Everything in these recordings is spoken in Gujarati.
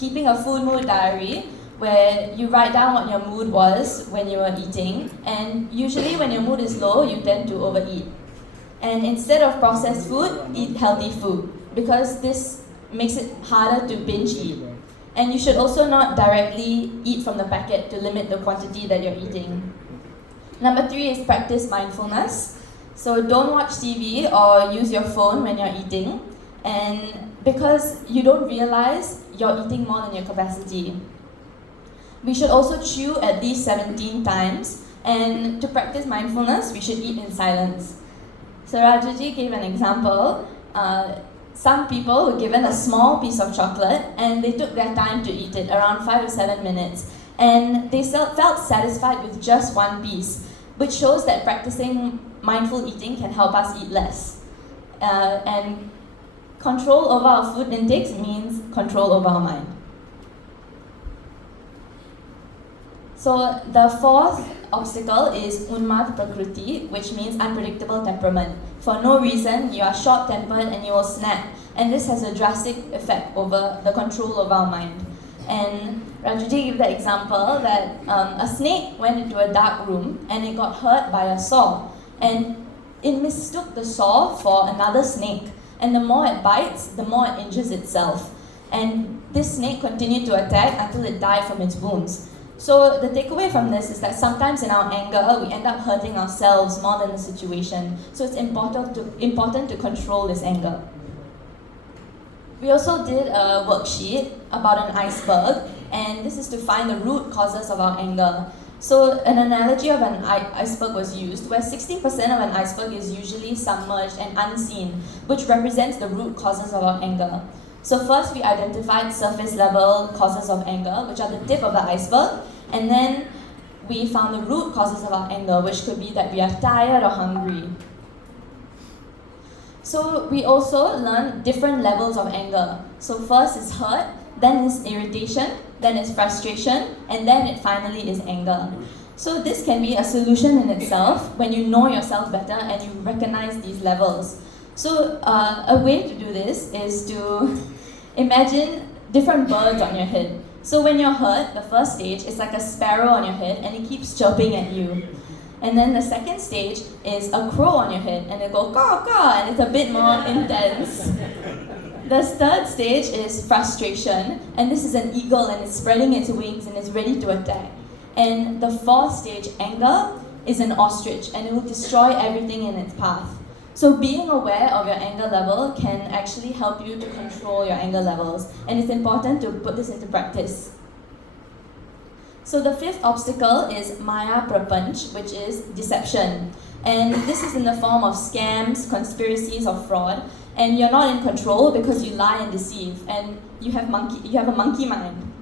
keeping a food mood diary where you write down what your mood was when you were eating, and usually when your mood is low, you tend to overeat. And instead of processed food, eat healthy food, because this makes it harder to binge eat. And you should also not directly eat from the packet to limit the quantity that you're eating. Number 3 is practice mindfulness. So don't watch TV or use your phone when you're eating, and because you don't realize you're eating more than your capacity. We should also chew at least 17 times, and to practice mindfulness, we should eat in silence. So Rajuji gave an example. Some people were given a small piece of chocolate and they took their time to eat it, around 5 to 7 minutes. And they felt satisfied with just one piece, which shows that practicing mindful eating can help us eat less. And control over our food intakes means control over our mind. So the 4th obstacle is Unmad Prakriti, which means unpredictable temperament. For no reason, you are short-tempered and you will snap. And this has a drastic effect over the control of our mind. And Rajuji gave the example that a snake went into a dark room and it got hurt by a saw. And it mistook the saw for another snake. And the more it bites, the more it injures itself. And this snake continued to attack until it died from its wounds. So the takeaway from this is that sometimes in our anger, we end up hurting ourselves more than the situation. So it's important to control this anger. We also did a worksheet about an iceberg, and this is to find the root causes of our anger. So an analogy of an iceberg was used, where 60% of an iceberg is usually submerged and unseen, which represents the root causes of our anger. So first we identified surface level causes of anger, which are the tip of the iceberg, and then we found the root causes of our anger, which could be that we are tired or hungry. So we also learned different levels of anger. So first is hurt, then is irritation, then is frustration, and then it finally is anger. So this can be a solution in itself when you know yourself better and you recognize these levels. So a way to do this is to imagine different birds on your head. So when you're hurt, the first stage is like a sparrow on your head and it keeps chirping at you. And then the second stage is a crow on your head and it goes caw caw, and it's a bit more intense. The third stage is frustration, and this is an eagle and it's spreading its wings and it's ready to attack. And the fourth stage, anger, is an ostrich and it will destroy everything in its path. So being aware of your anger level can actually help you to control your anger levels, and it's important to put this into practice. So the 5th obstacle is Maya Prapanch, which is deception. And this is in the form of scams, conspiracies, or fraud. And you're not in control because you lie and deceive, and you have a monkey mind.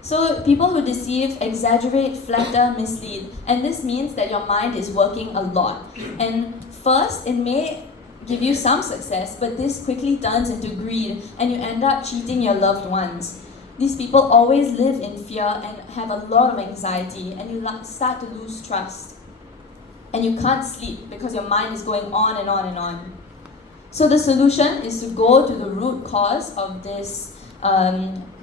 So people who deceive exaggerate, flatter, mislead, and this means that your mind is working a lot. And first, it may give you some success, but this quickly turns into greed, and you end up cheating your loved ones. These people always live in fear and have a lot of anxiety, and you start to lose trust. And you can't sleep because your mind is going on and on and on. So the solution is to go to the root cause of this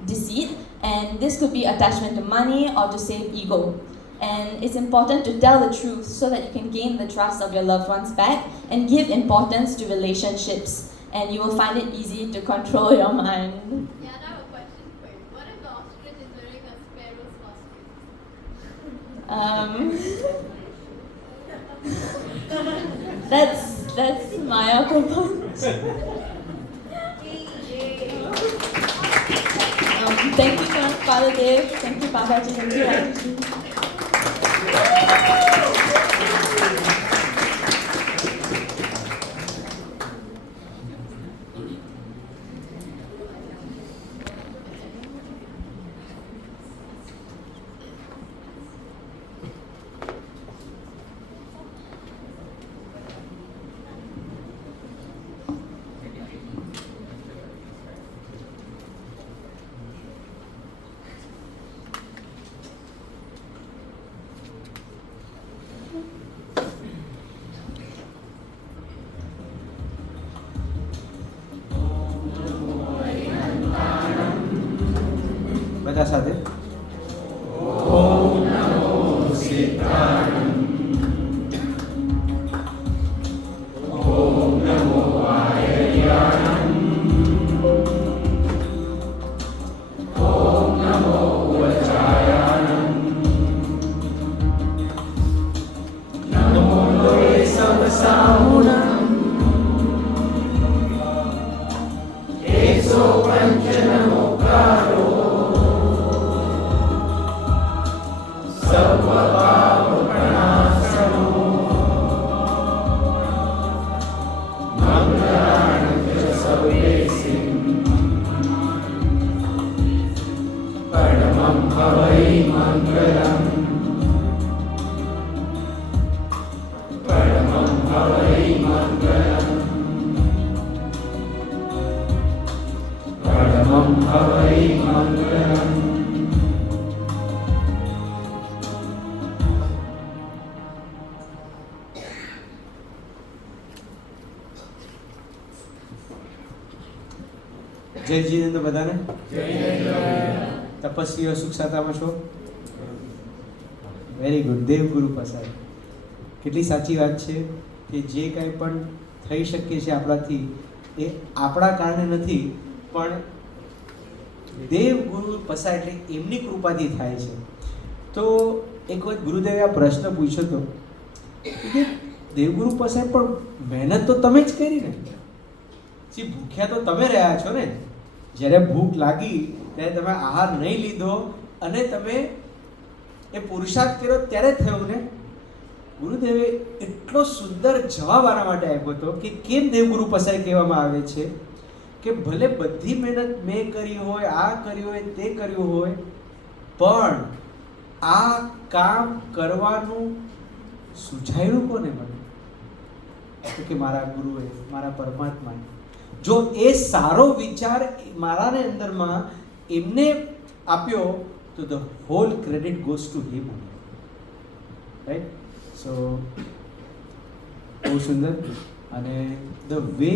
deceit, and this could be attachment to money or to save ego. And it's important to tell the truth so that you can gain the trust of your loved ones back and give importance to relationships, and you will find it easy to control your mind. Yeah, I have a question for you. What if the ostrich is wearing a sparrow's costume? That's Maya Prapanch. Thank you so much, Father Dev. Thank you, Babaji. Thank you, Rajuji. બધા સાથે. જય જીનેન્દ્ર બધાને. તપસ્વીઓ સુખ સાતામાં છો? Very good. દેવગુરુ પસાર. કેટલી સાચી વાત છે કે જે કાંઈ પણ થઈ શકે છે આપણાથી એ આપણા કારણે નથી, પણ દેવગુરુ પસાર એટલે એમની કૃપાથી થાય છે. તો એક વખત ગુરુદેવે આ પ્રશ્ન પૂછ્યો હતો કે દેવગુરુ પસાર પણ મહેનત તો તમે જ કરી ને, જે ભૂખ્યા તો તમે રહ્યા છો ને. જ્યારે ભૂખ લાગી ત્યારે તમે આહાર નહીં લીધો અને તમે એ પુરુષાર્થ કર્યો ત્યારે થયું ને. ગુરુદેવે એટલો સુંદર જવાબ આના માટે આપ્યો હતો કે કેમ દેવગુરુ પસાર કહેવામાં આવે છે કે ભલે બધી મહેનત મેં કરી હોય, આ કર્યું હોય, તે કર્યું હોય, પણ આ કામ કરવાનું સુઝાયું કોને મને? કે મારા ગુરુએ, મારા પરમાત્માએ. જો એ સારો વિચાર મારાને અંદરમાં એમને આપ્યો તો the whole credit goes to him, right? So બહુ સુંદર. અને the way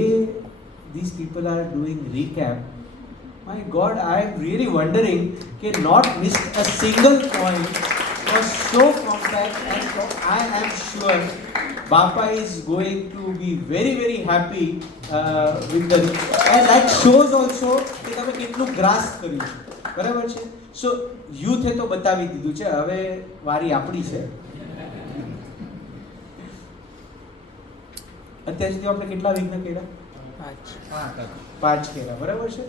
these people are doing recap, my god, I am really wondering કે not missed a single point, was so compact, and so I am sure Bapa is going to be very very happy with the, and that shows also કે તમે કેટલું ગ્રાસ્પ કર્યું છે. બરાબર છે? સો યુથે તો બતાવી દીધું છે, હવે વારી આપણી છે. અત્યાર સુધી આપણે કેટલા વિઘ્ન કર્યા? 5 કર્યા. બરાબર છે?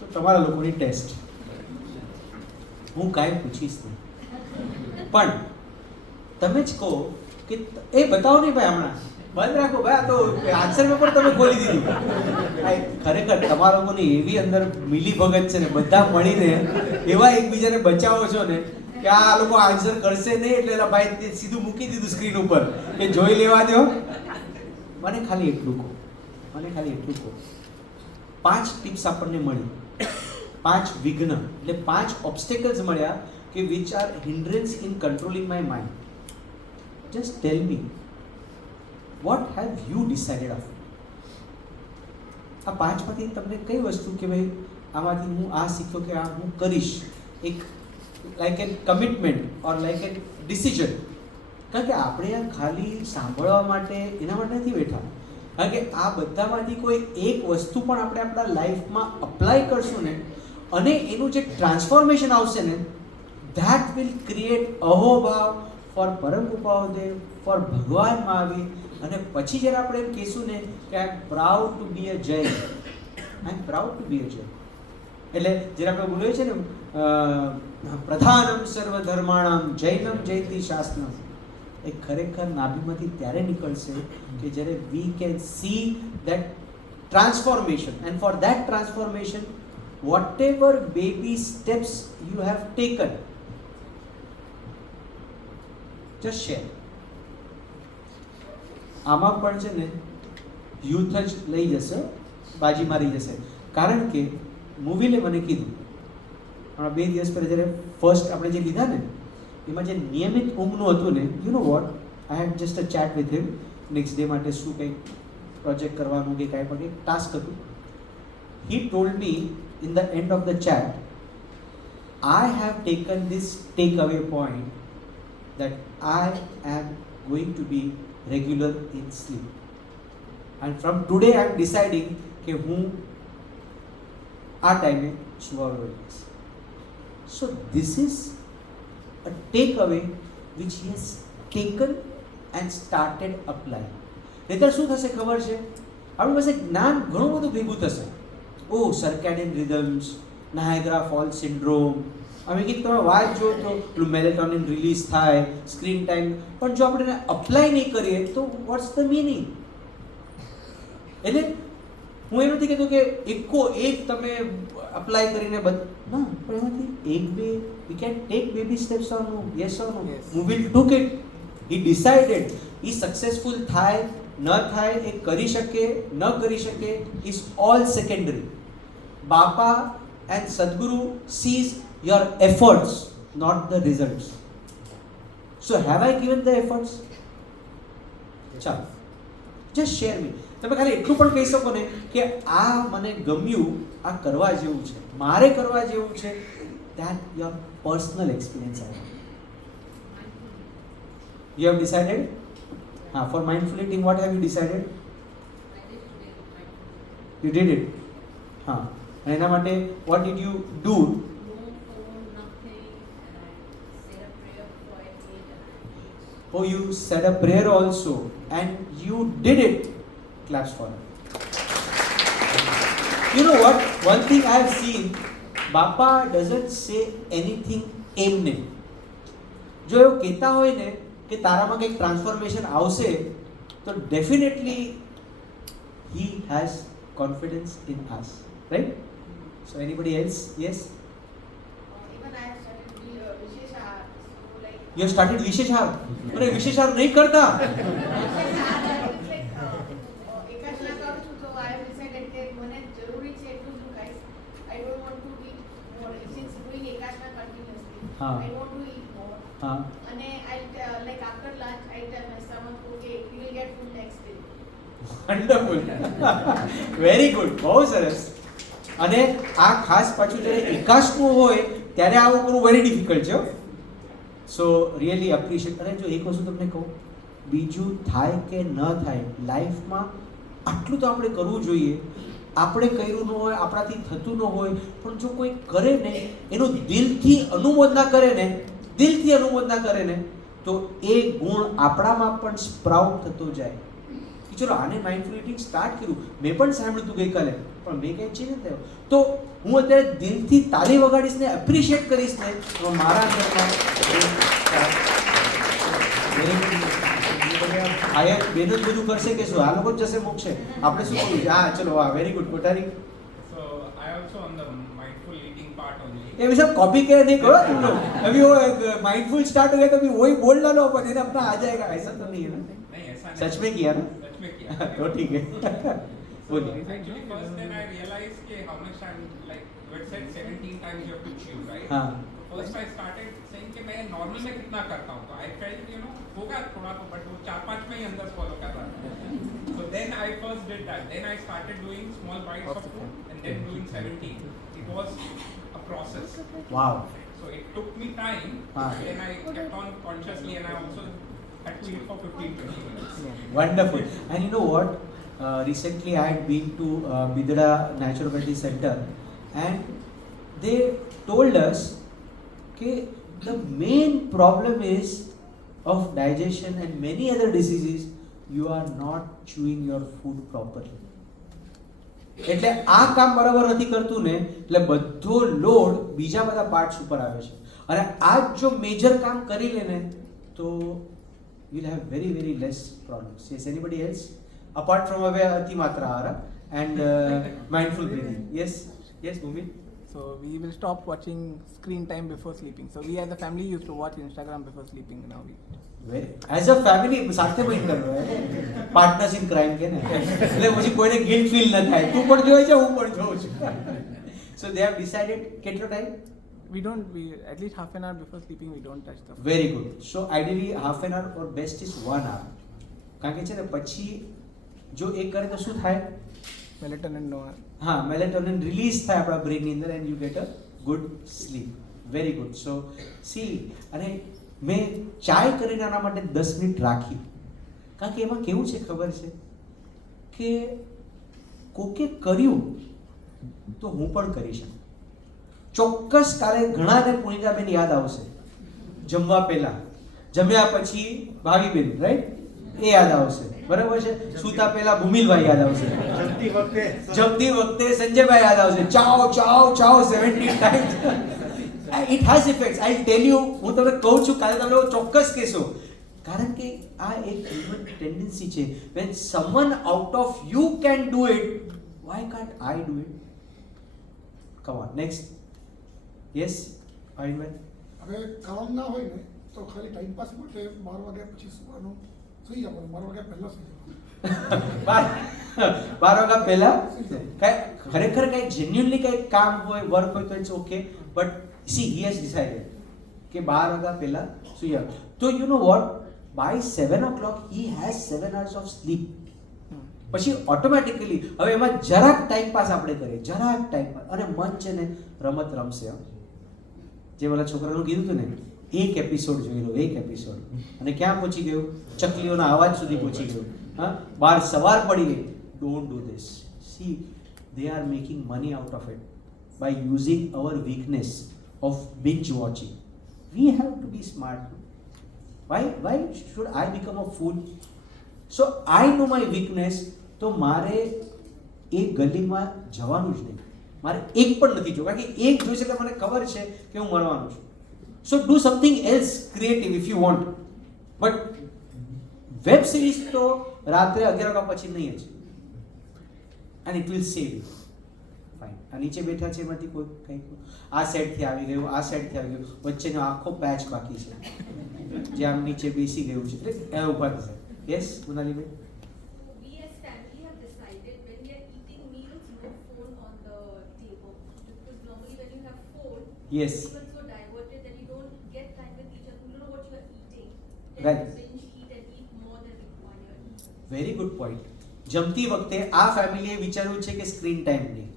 તો તમારા લોકોની ટેસ્ટ હું કાંઈ પૂછીશ નહીં, પણ તમે જ કહો કે એ બતાવો નહીં ભાઈ, હમણાં બંધ રાખો ભાઈ, આ તો આન્સર પેપર તમે ખોલી દીધું. ખરેખર તમારા લોકોની એવી અંદર મિલી ભગત છે ને, બધા મળીને એવા એકબીજાને બચાવો છો ને કે આ લોકો આન્સર કરશે નહીં એટલે એલા ભાઈ સીધું મૂકી દીધું સ્ક્રીન ઉપર કે જોઈ લેવા દો. મને ખાલી એટલું કહો, 5 ટિપ્સ આપણને મળી, 5 વિઘ્ન એટલે 5 ઓબ્સ્ટેકલ્સ મળ્યા કે which are hindrance in controlling my mind. Just tell me, what have you decided of? આ 5માંથી તમને કઈ વસ્તુ કે ભાઈ આમાંથી હું આ શીખ્યો કે આ હું કરીશ, એક લાઈક એ કમિટમેન્ટ ઓર લાઈક એ ડિસિઝન. કારણ કે આપણે આ ખાલી સાંભળવા માટે એના માટે નથી બેઠા, કારણ કે આ બધામાંથી કોઈ એક વસ્તુ પણ આપણે આપણા લાઈફમાં અપ્લાય કરશું ને અને એનું જે ટ્રાન્સફોર્મેશન આવશે ને, ધેટ વિલ ક્રિએટ અહોભાવ ફોર પરમ ઉપાવદેવ, ફોર ભગવાન મહાવીર. અને પછી જ્યારે આપણે એમ કહીશું ને કે I am proud to be a Jain, I am proud to be a Jain, એટલે જ્યારે આપણે બોલીએ છીએ ને પ્રધાનમ સર્વ ધર્માણમ જૈનમ જયતિ શાસ્ત્રમ, એ ખરેખર નાભીમાંથી ત્યારે નીકળશે કે જ્યારે we can see that transformation, and for that transformation whatever baby steps you have taken, just share. આમાં પણ છે ને યુથ જ લઈ જશે, બાજી મારી જશે. કારણ કે મૂવીલે મને કીધું હમણાં 2 દિવસ પહેલાં જ્યારે ફર્સ્ટ આપણે જે લીધા ને એમાં જે નિયમિત ઊંઘનું હતું ને, you know what, I had just a chat with him. Next day માટે શું કંઈક પ્રોજેક્ટ કરવાનું કે કાંઈ પણ એક ટાસ્ક હતું. હી told me in the end of the chat, I have taken this takeaway point that I am going to be regular in sleep. And from today I am deciding કે હું આ ટાઈમે સુવાનો રહીશ. So this is a takeaway which he has taken and started applying. નહીંતર શું થશે ખબર છે, આપણી પાસે જ્ઞાન ઘણું બધું ભેગું થશે. ઓ circadian rhythms, Niagara false syndrome, અમે કંઈક તમે વાત જો તો પેલું મેલેટોનિન રિલીઝ થાય, સ્ક્રીન ટાઈમ, પણ જો આપણે એને અપ્લાય નહીં કરીએ તો વોટ્સ ધ મિનિંગ? એટલે હું એમ નથી કહેતો કે એકો એક તમે અપ્લાય કરીને ના, પણ એમાંથી એક બે we can take baby steps or no, yes or no? Who will took it, he decided. એ સક્સેસફુલ થાય ન થાય, એ કરી શકે ન કરી શકે, is all secondary. Bapa and Sadguru sees your efforts, not the results. So have I given the efforts? ચાલો, just share me. તમે ખાલી એટલું પણ કહી શકો ને કે આ મને ગમ્યું, આ કરવા જેવું છે, મારે કરવા જેવું છે. that your personal experience. You have decided? For mindful eating, what have you decided? You did it. અને એના માટે what did you do? Oh, you said a prayer also and you did it. Claps for it. You know what? One thing I have seen, Bapa doesn't say anything એમને. જો એવું કહેતા હોય ને કે તારામાં કંઈક ટ્રાન્સફોર્મેશન આવશે, તો definitely he has confidence in us, right? So anybody else? Yes? Even I have started Vishesh Ahar. So like You have started વિશેષ આહાર? અરે વિશેષ આહાર નહીં કરતા. એકાદના કરું છું તો I have decided કે મને જરૂરી છે એટલું જ ખાઈશ. I don't want to eat more. Since doing એકાદના continuously, હા. I want to eat more. હા. અને like after lunch I tell my stomach okay we will get food next day. Wonderful. Very good, બહુ સરસ. અને આ ખાસ પાછું જ્યારે એકાશનું હોય ત્યારે આવું કરવું વેરી ડિફિકલ્ટ છે. સો રિયલી એપ્રિશિએટ. અને જો એક વસ્તુ તમને કહું, બીજું થાય કે ન થાય લાઈફમાં આટલું તો આપણે કરવું જોઈએ. આપણે કર્યું ન હોય, આપણાથી થતું ન હોય, પણ જો કોઈ કરે ને એનું દિલથી અનુમોદના કરે ને, દિલથી અનુમોદના કરે ને, તો એ ગુણ આપણામાં પણ સ્પ્રાઉટ થતો જાય. ચલો આને માઇન્ડફુલ ઇટિંગ સ્ટાર્ટ કર્યું, મેં પણ સાંભળ્યું હતું ગઈકાલે, પણ મેં કંઈ ચેન્જ નથી થયો. તો હું અત્યારે દિલથી તાળી વગાડીશ ને એપ્રિશિએટ કરીશ ને, તો મારા અંદરમાં આયર બેન જ બધું કરશે કે શું? આ લોકો જ જશે મોક્ષે, આપણે શું કરવું? હા ચલો, વાહ, very good. Kothari So I also on the mindful eating part only. ये भी सब कॉपी के नहीं करो तुम लोग. अभी वो माइंडफुल स्टार्ट हो गया तो अभी वही बोल डालो, अपन इन्हें अपना आ जाएगा. ऐसा तो नहीं है ना? नहीं ऐसा नहीं. सच में किया ना? सच में किया. तो ठीक है. So बोलिए. actually first then I realized कि how much time, like you had said 17 times you have to chew, right? हाँ. First I started saying कि मैं नॉर्मल में कितना करता हूँ, तो I felt you know होगा थोड़ा तो, but वो 4-5 में ही अंदर फॉलो कर रहा था. So then I first did that. Then I started doing small bites of food and then doing 17. It was a process. Wow. So it took me time. हाँ. Then I kept on consciously and I also had to eat for 15-20 minutes. Wonderful. And you know what? Recently I had been to Bidra Naturopathy Center and they told us that the main problem is of digestion and many other diseases, you are not chewing your food properly. એટલે આ કામ બરાબર નથી કરતું ને, એટલે બધો લોડ બીજા બધા પાર્ટ્સ ઉપર આવે છે. અને આ જો મેજર કામ કરી લે ને તો you'll have very very less problems. Yes, anybody else apart from Atimatra Ahara and mindful breathing? Yes, Bhumi. So we will stop watching screen time before sleeping. So we as a family used to watch Instagram before sleeping. Now we as a family સાથે પણ કરવું હોય, પાર્ટનર્સ ઇન ક્રાઇમ કે ને, એટલે પછી કોઈને ગિલ્ટ ફીલ ન થાય, તું પણ જોઈ છે હું પણ જોઉં છું. સો દે હેવ ડિસાઇડેડ કેટલો time? we at least half an hour before sleeping we don't touch the phone. Very good. So ideally half an આવર or best is 1 hour. કારણ કે છે ને પછી જો એ કરે તો શું થાય? Melatonin no. હા મેલેટોનિન રિલીઝ થાય આપણા બ્રેનની અંદર and you get a good slip. Very good. So C, અને મેં ચાય કરીને આના માટે 10 મિનિટ રાખી, કારણ કે એમાં કેવું છે ખબર છે કે કોકે કર્યું તો હું પણ કરી શકું. ચોક્કસ કાલે ઘણાને પુનિતાબેન યાદ આવશે, જમવા પહેલા, જમ્યા પછી ભાવીબેન, રાઈટ, એ યાદ આવશે, બરાબર છે. સૂતા પહેલા ભૂમિલભાઈ યાદ આવશે, જમતી વખતે સંજયભાઈ યાદ આવશે, ચાવ ચાવ ચાવ 70 times. It has effects. I tell you, હું તમને કહું છું, કાલે તમે ચોક્કસ કહેશો, કારણ કે આ એક હ્યુમન ટેન્ડન્સી છે. when someone out of you can do it, why can't I do it? Come on, next. Yes, Arvind. હવે કામ ના હોય ને તો ખાલી ટાઈમ પાસ માટે 12 વાગ્યા પછી સુવાનું, સુઈ જવાનું, 12 વાગ્યા પહેલા સુઈ જવાનું. 12 વાગ્યા પહેલા ખરેખર કંઈ જેન્યુઅનલી કંઈ કામ હોય, વર્ક હોય તો it's okay, but see he has decided કે 12 વાગ્યા પહેલા સુઈ જાવ. તો you know what, by 7 o'clock he has 7 hours of sleep. પછી ઓટોમેટિકલી હવે એમાં જરાક ટાઈમ પાસ આપણે કરીએ, જરાક ટાઈમ પાસ, અને મન છે ને રમત રમશે. જે ઓલા છોકરાનું કીધું હતું ને, એક એપિસોડ જોઈ લો, એક એપિસોડ, અને ક્યાં પહોંચી ગયું? ચકલીઓના અવાજ સુધી પહોંચી ગયું. હા, બહાર સવાર પડી ગઈ. Don't do this. C, they are making money out of it by using our weakness of binge watching. We have to be smart. Why should I become a fool? So I know my weakness. તો મારે એ ગલીમાં જવાનું જ નહીં, મારે એક પણ નથી જોવું, કારણ કે એક જોઈશે એટલે મને ખબર છે કે હું મરવાનું છું. સો do something else creative if you want, but web series તો રાત્રે 11 વાગ્યા પછી નહીં જ, and it will save you. Fine. આ નીચે બેઠા છે એમાંથી કોઈ કંઈક આ સાઈડથી આવી ગયું, આ સાઈડથી આવી ગયું, વચ્ચેનો આખો પેચ બાકી છે જે આમ નીચે બેસી ગયું છે, એટલે એ ઉભા થશે. Yes, કુનાલીભાઈ. We as family have decided when we are eating meals, no phone on the table. Because normally when you have phone, Yes. you're even so diverted that you don't get time with each other. You don't know what you are eating. Then Right. you binge eat and eat more than required. Very good point. જમતી વખતે આ ફેમિલીએ વિચાર્યું છે કે સ્ક્રીન ટાઈમ નહીં,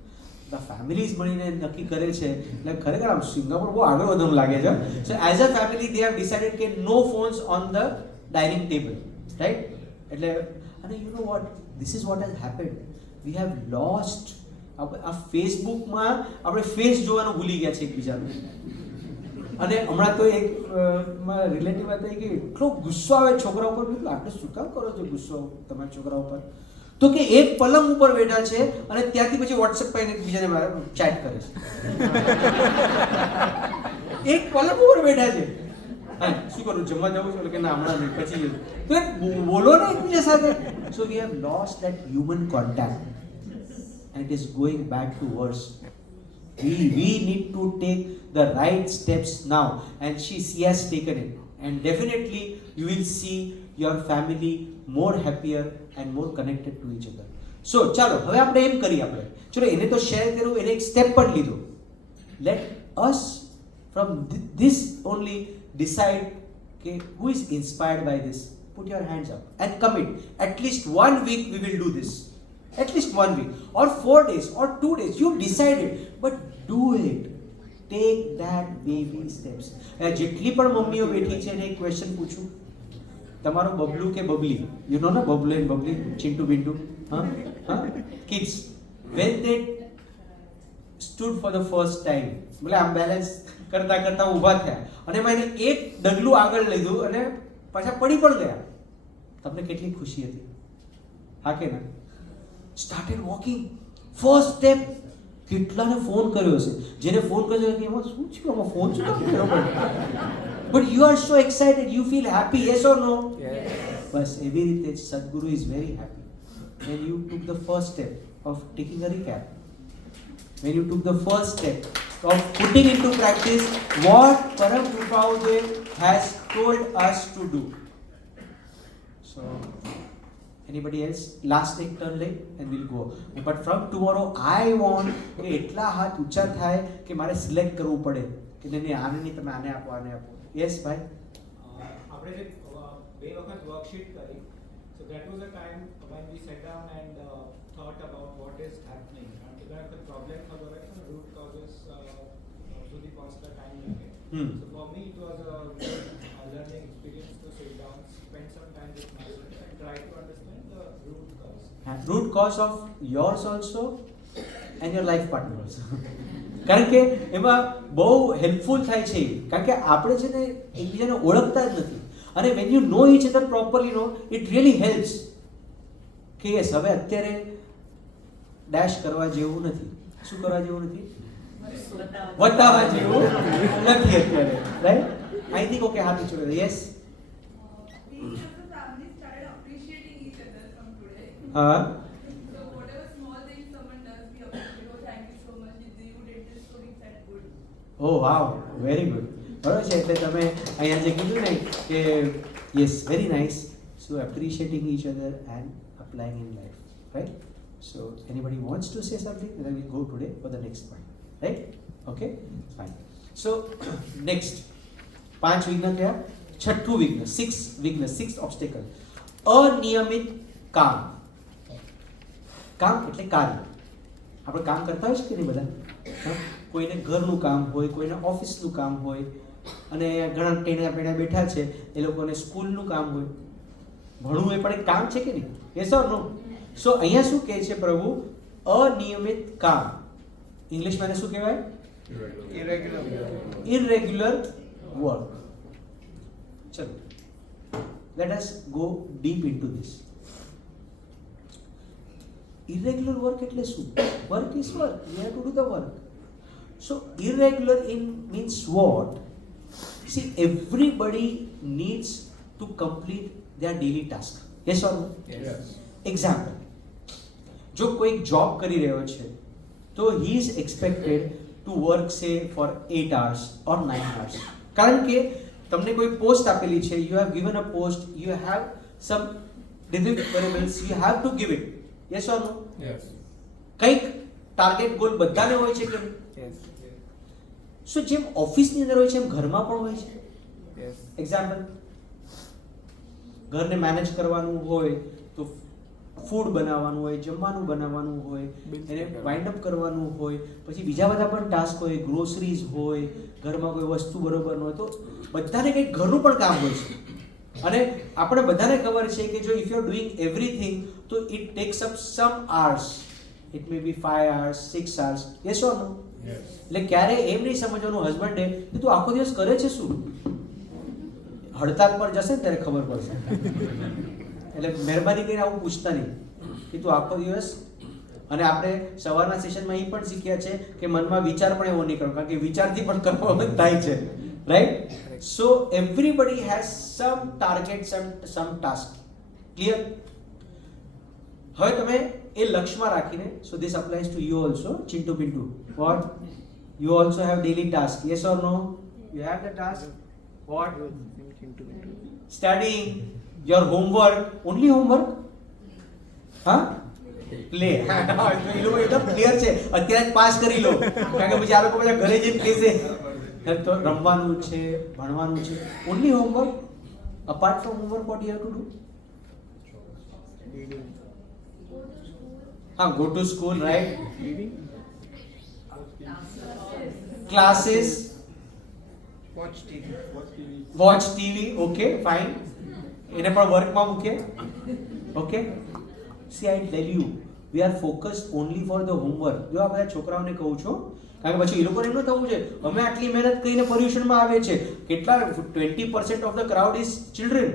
ફેમિલીઝ મળીને નક્કી કરે છે, એટલે ખરેખર આમ સિંગાપોર બહુ આગળ વધવાનું લાગે છે. So as a family they have decided કે no phones on the dining table, right. એટલે અને you know what, this is what has happened. We have lost. આ ફેસબુકમાં આપણે ફેસ જોવાનું ભૂલી ગયા છે એકબીજાનું. અને હમણાં તો એક મારા રિલેટિવ હતા કે એટલો ગુસ્સો આવે છોકરા ઉપર, બીજું આપણે શું કામ કરો છો ગુસ્સો તમારા છોકરા ઉપર? તો કે એક પલંગ ઉપર બેઠા છે અને ત્યાંથી પછી વોટ્સએપ પર એકબીજાને ચેટ કરે છે. એક પલંગ ઉપર બેઠા છે. હા, શું કરું, જમવા જવું છે? કે ના, હમણાં નહીં, પછી તો બોલો ને એકબીજા સાથે. So we have lost that human contact and it is going back to worse. We need to take the right steps now, and she has taken it, and definitely you will see your family more happier and more connected to each other. So chalo, હવે આપણે એમ કરીએ, આપણે ચલો એને તો શેર કર્યું, એને એક સ્ટેપ પણ લીધો. Let us from this only decide okay, who is inspired by this. Put your hands up and commit. At least 1 week we will do this. At least 1 week or 4 days or 2 days. You decided, but do it. Take that baby steps. જેટલી પણ મમ્મીઓ બેઠી છે એને એક ક્વેશ્ચન પૂછું, તમારો બબલુ કે બબલી, યુ નો ના બબલુ એન્ડ બબલી, ચિંટુ બિંટુ, હા, kids, when they stood for the first time, બોલે આમ બેલેન્સ કરતા કરતા ઊભા થયા અને એમાં એને એક ડગલું આગળ લીધું અને પાછા પડી પણ ગયા, તમને કેટલી ખુશી હતી? હા કે ના? Started walking, first step. કેટલાને ફોન કર્યો હશે, જેને ફોન કર્યો કે એમાં શું છે, આમાં ફોન શું કામ કર્યો? But you are so excited, you feel happy, yes or no? બસ એવી રીતે Sadguru is very happy when you took the first step of taking a recap, when you took the first step of putting into practice what Param Kripadev has told us to do. So anybody else? Last take turn lay and we'll go. But from tomorrow I want કે એટલા હાથ ઊંચા થાય કે મારે સિલેક્ટ કરવું પડે કે નહીં, આને નહીં, તમે આને આપો, આને આપો. યસ ભાઈ. આપણે જે બે વખત વર્કશીટ કરી, so that was a time when we sat down and thought about what is happening અને કેટલાક પ્રોબ્લેમ ખબર હોય તો રૂટ કોઝિસ સુધી પહોંચતા ટાઈમ લાગે. So for me it was a good learning experience to sit down, spend some time with myself and try to understand the root cause. root cause of yours also and your life partner also. કારણ કે એમાં બહુ હેલ્પફુલ થાય છે, કારણ કે આપણે છે ને એકબીજાને ઓળખતા જ નથી, અને when you know each other properly no it really helps કે યસ હવે અત્યારે ડેશ કરવા જેવું નથી. શું કરવા જેવું નથી? બતાવવા જેવું નથી અત્યારે, right? I think okay happy together. Yes, We as a family started appreciating each other from today. હા, So whatever small things someone does, we appreciate. Oh, thank you so much. You did this, so we felt good. Oh wow, very good. બરાબર છે, એટલે તમે અહીંયા જે કીધું ને કે yes, very nice. So appreciating each other and applying in life, right? So anybody wants to say something, then we go today for the next point, right? Okay, fine. So next 5 વિઘ્ન થયા. છઠ્ઠું વિઘ્ન, 6th વિઘ્ન, 6th obstacle, અનિયમિત કામ. કામ એટલે કાર્ય. આપણે કામ કરતા હોય છે કે નહીં બધા? હા? કોઈને ઘરનું કામ હોય, કોઈને ઓફિસનું કામ હોય, અને ઘણા ટેણા પેણા બેઠા છે એ લોકોને સ્કૂલનું કામ હોય. ભણવું એ પણ એક કામ છે કે નહીં? યસ ઓર નો? સો અહીંયા શું કહે છે પ્રભુ? અનિયમિત કામ. ઇંગ્લિશમાં એને શું કહેવાય? Irregular work. ચલો, let us go deep into this. irregular work એટલે શું? Work is work. We have to do the work. So irregular means what? See, everybody needs to complete their daily task. Yes or no? Yes. Example, જો કોઈ જોબ કરી રહ્યો છે તો he is expected to work say for 8 hours or 9 hours. કારણ કે તમને કોઈ પોસ્ટ આપેલી છે, you have given a post, you have some deliverables, you have to give it. Yes or no? Yes. કંઈક ટાર્ગેટ ગોલ બધાને હોય છે કે? Yes. સો જેમ ઓફિસની અંદર હોય છે એમ ઘરમાં પણ હોય છે. Yes. એક્ઝામ્પલ, ઘરને મેનેજ કરવાનું હોય તો ફૂડ બનાવવાનું હોય, જમવાનું બનાવવાનું હોય, એને વાઇન્ડ અપ કરવાનું હોય, પછી બીજા બધા પણ ટાસ્ક હોય, ગ્રોસરીઝ હોય, ઘરમાં કોઈ વસ્તુ બરોબર ન હોય, તો બધાને કંઈક ઘરનું પણ કામ હોય છે. અને આપણે બધાને ખબર છે કે જો if you are doing everything તો it takes up some hours. It may be 5 hours, 6 hours. Yes or no? એટલે ક્યારે એમ નહીં સમજવાનું હસબન્ડે કે તું આખો દિવસ કરે છે શું? હડતાલ પર જશે ને ત્યારે ખબર પડશે. એટલે મહેરબાની કરીને આવું પૂછતા નહીં કે તું આખો દિવસ. અને આપણે સવારના સેશનમાં એ પણ શીખ્યા છે કે મનમાં વિચાર પણ એવો નહીં કરો, કારણ કે વિચારથી પણ કરવાનું થાય છે, right? So everybody has some target, some task. Clear? હવે તમે એ લક્ષ્યમાં રાખીને, so this applies to you also, Chintu Pintu. What? You also have daily task. Yes or no? You have the task. What? Studying, your homework. Only homework? હા? પ્લે. એ લોકો એકદમ ક્લિયર છે, અત્યારે જ પાસ કરી લો, કારણ કે પછી આ લોકો બધા ઘરે જઈને કહેશે તો રમવાનું છે, ભણવાનું છે. Only homework? Apart from homework what you have to do? હા, go to school, right? Classes, watch TV. Okay, fine. એને પણ વર્કમાં મૂકે. Okay. See I tell you, we are focused only for the homework. જો આ બધા છોકરાઓને કહું છું, કારણ કે પછી એ લોકોને એમ ન થવું છે અમે આટલી મહેનત કરીને પર્યુષણમાં આવે છે, કેટલા 20% of the crowd is children.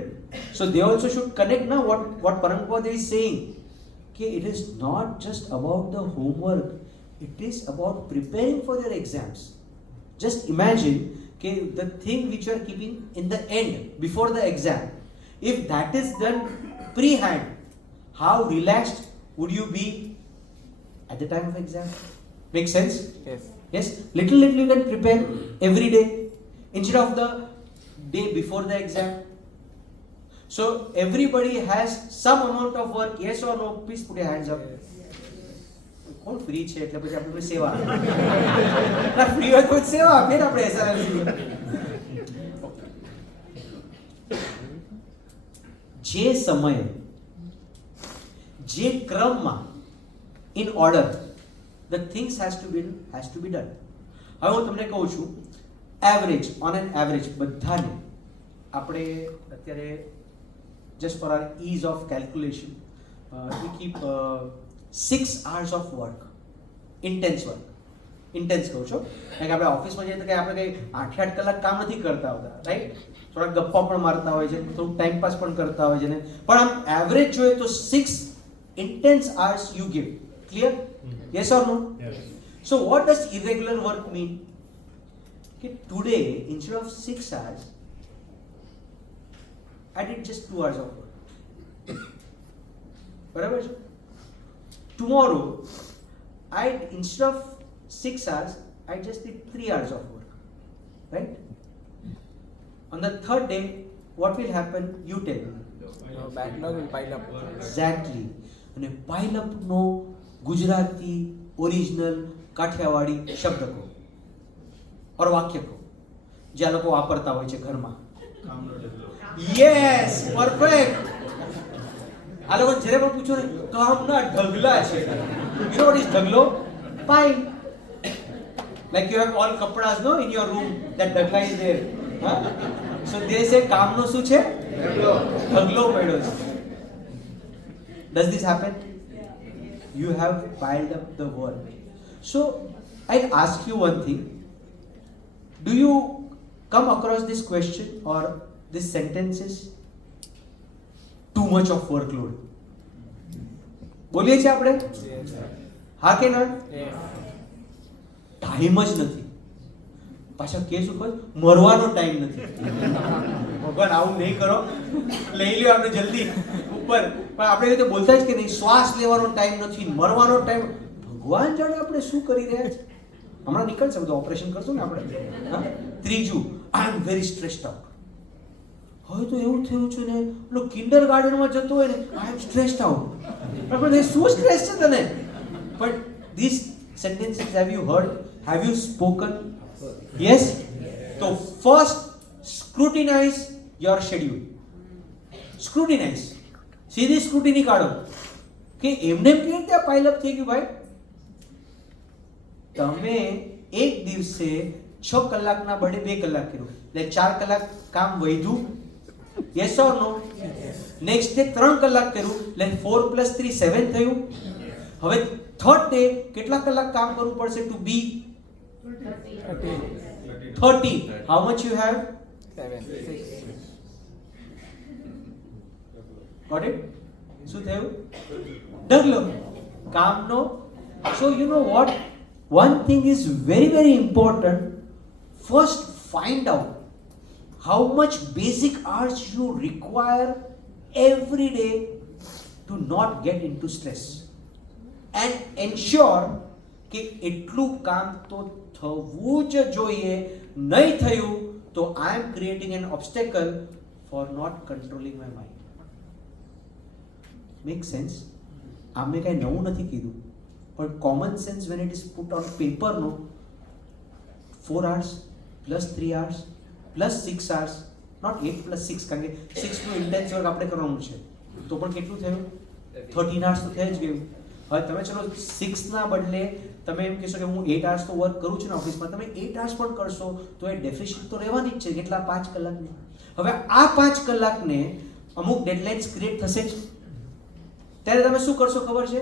So they also should connect ના વોટ પરંપરા ઇઝ સેઇંગ, કે it is not just about the homework, it is about preparing for their exams. Just imagine કે the thing which you are keeping in the end before the exam, if that is done pre-hand, how relaxed would you be at the time of exam? Make sense? Yes. Yes, little you can prepare every day instead of the day before the exam. So everybody has some amount of work. Yes or no? Please put your hands up. કોણ ફ્રી છે એટલે પછી આપણે સેવા ફ્રી હોય તો સેવા આપીએ ને આપણે SRLC. જે સમયે જે ક્રમમાં in order. The things has to be done. હવે હું તમને કહું છું, એવરેજ, ઓન એન એવરેજ બધાને આપણે અત્યારે just for our ease of calculation, we keep 6 hours of work, intense work. Intense કહું છું, કારણ કે આપણે ઓફિસમાં જઈએ તો કંઈ આપણે કંઈ 8-8 કલાક કામ નથી કરતા હોતા, રાઈટ? થોડા ગપ્પા પણ મારતા હોય છે, થોડુંક ટાઈમ પાસ પણ કરતા હોય છે ને, પણ આમ એવરેજ જોઈએ તો 6 intense hours you give. Clear? Yes or no? Yes. So what does irregular work mean? Okay, today instead of 6 hours I did just 2 hours of work. બરાબર છે? Tomorrow I instead of 6 hours I just did 3 hours of work. Right? On the third day what will happen? You tell me. Backlog will pile up. Exactly. અને પાઇલ અપ નો ગુજરાતી ઓરિજિનલ કાઠિયાવાડી શબ્દ કહો ઓર વાક્ય કહો જે આ લોકો વાપરતા હોય છે ઘરમાં. Yes, perfect. આ લોકો જ્યારે પણ પૂછો ને કામના ઢગલા છે. You know what is ઢગલો? Pile. Like you have all kapdas, no, in your room, that ઢગલા is there. Huh? So they say કામનો શું છે? ઢગલો પડ્યો છે. Does this happen? You have piled up the work. So I'll ask you one thing. Do you come across this question or this sentences? Too much of workload. બોલીએ છીએ આપણે? હા કે ના? ટાઈમ જ નથી. પાછા કેસ ઉપર મરવાનો ટાઈમ નથી. ભગવાન આવું નહીં કરો, લઈ લ્યો આપણે જલ્દી ઉપર, પણ આપણે રીતે બોલતા જ કે નહીં, શ્વાસ લેવાનો ટાઈમ નથી, મરવાનો ટાઈમ. ભગવાન જાણે આપણે શું કરી રહ્યા છે. હમણાં નીકળશે બધું, ઓપરેશન કરશું ને આપણે. ત્રીજું, આઈ એમ વેરી સ્ટ્રેસ્ડ આઉટ. હવે તો એવું થયું છે ને, પેલો કિન્ડર ગાર્ડનમાં જતો હોય ને, આઈ એમ સ્ટ્રેસ્ડ આઉટ. આપણે શું સ્ટ્રેસ છે તને? But this sentences have you heard? Have you spoken? Yes? So first scrutinize your schedule. Scrutinize. સીધી સ્ક્રુટિની કાઢો કે એમને કેવી રીતે પાઇલ અપ થઈ ગયું ભાઈ. તમે એક દિવસે 6 કલાકના બદલે 2 કલાક કર્યું, એટલે 4 કલાક કામ વધ્યું. Yes or no? Next day 3 કલાક કર્યું, એટલે 4 + 3 7 થયું. હવે થર્ડ ડે કેટલા કલાક કામ કરવું પડશે to be 30? How much you have? 7, 6. Got it? શું થયું? ઢગલો કામનો. So you know what? One thing is very, very important. First find out how much basic hours you require every day to not get into stress. And ensure કે એટલું કામ તો થવું જ જોઈએ. નહીં થયું તો I am creating an obstacle for not controlling my mind. Make sense? આમે કાંઈ નવું નથી કીધું, પણ common sense when it is put on paper, no, 4 hours plus 3 hours plus 6 hours, not 8 plus 6, કારણ કે 6 નું intense work આપણે કરવાનું છે, તો પણ કેટલું થયું? 13 hours તો થઈ જ ગયું. હવે તમે ચલો 6 ના બદલે તમે એમ કહેશો કે હું 8 hours તો વર્ક કરું છું ને ઓફિસમાં, તમે 8 hours પણ કરશો તો એ ડેફિસિટ તો રહેવાની જ છે. કેટલા? 5 કલાકની. હવે આ 5 કલાકને અમુક ડેડલાઇન્સ ક્રિએટ થશે જ, ત્યારે તમે શું કરશો ખબર છે?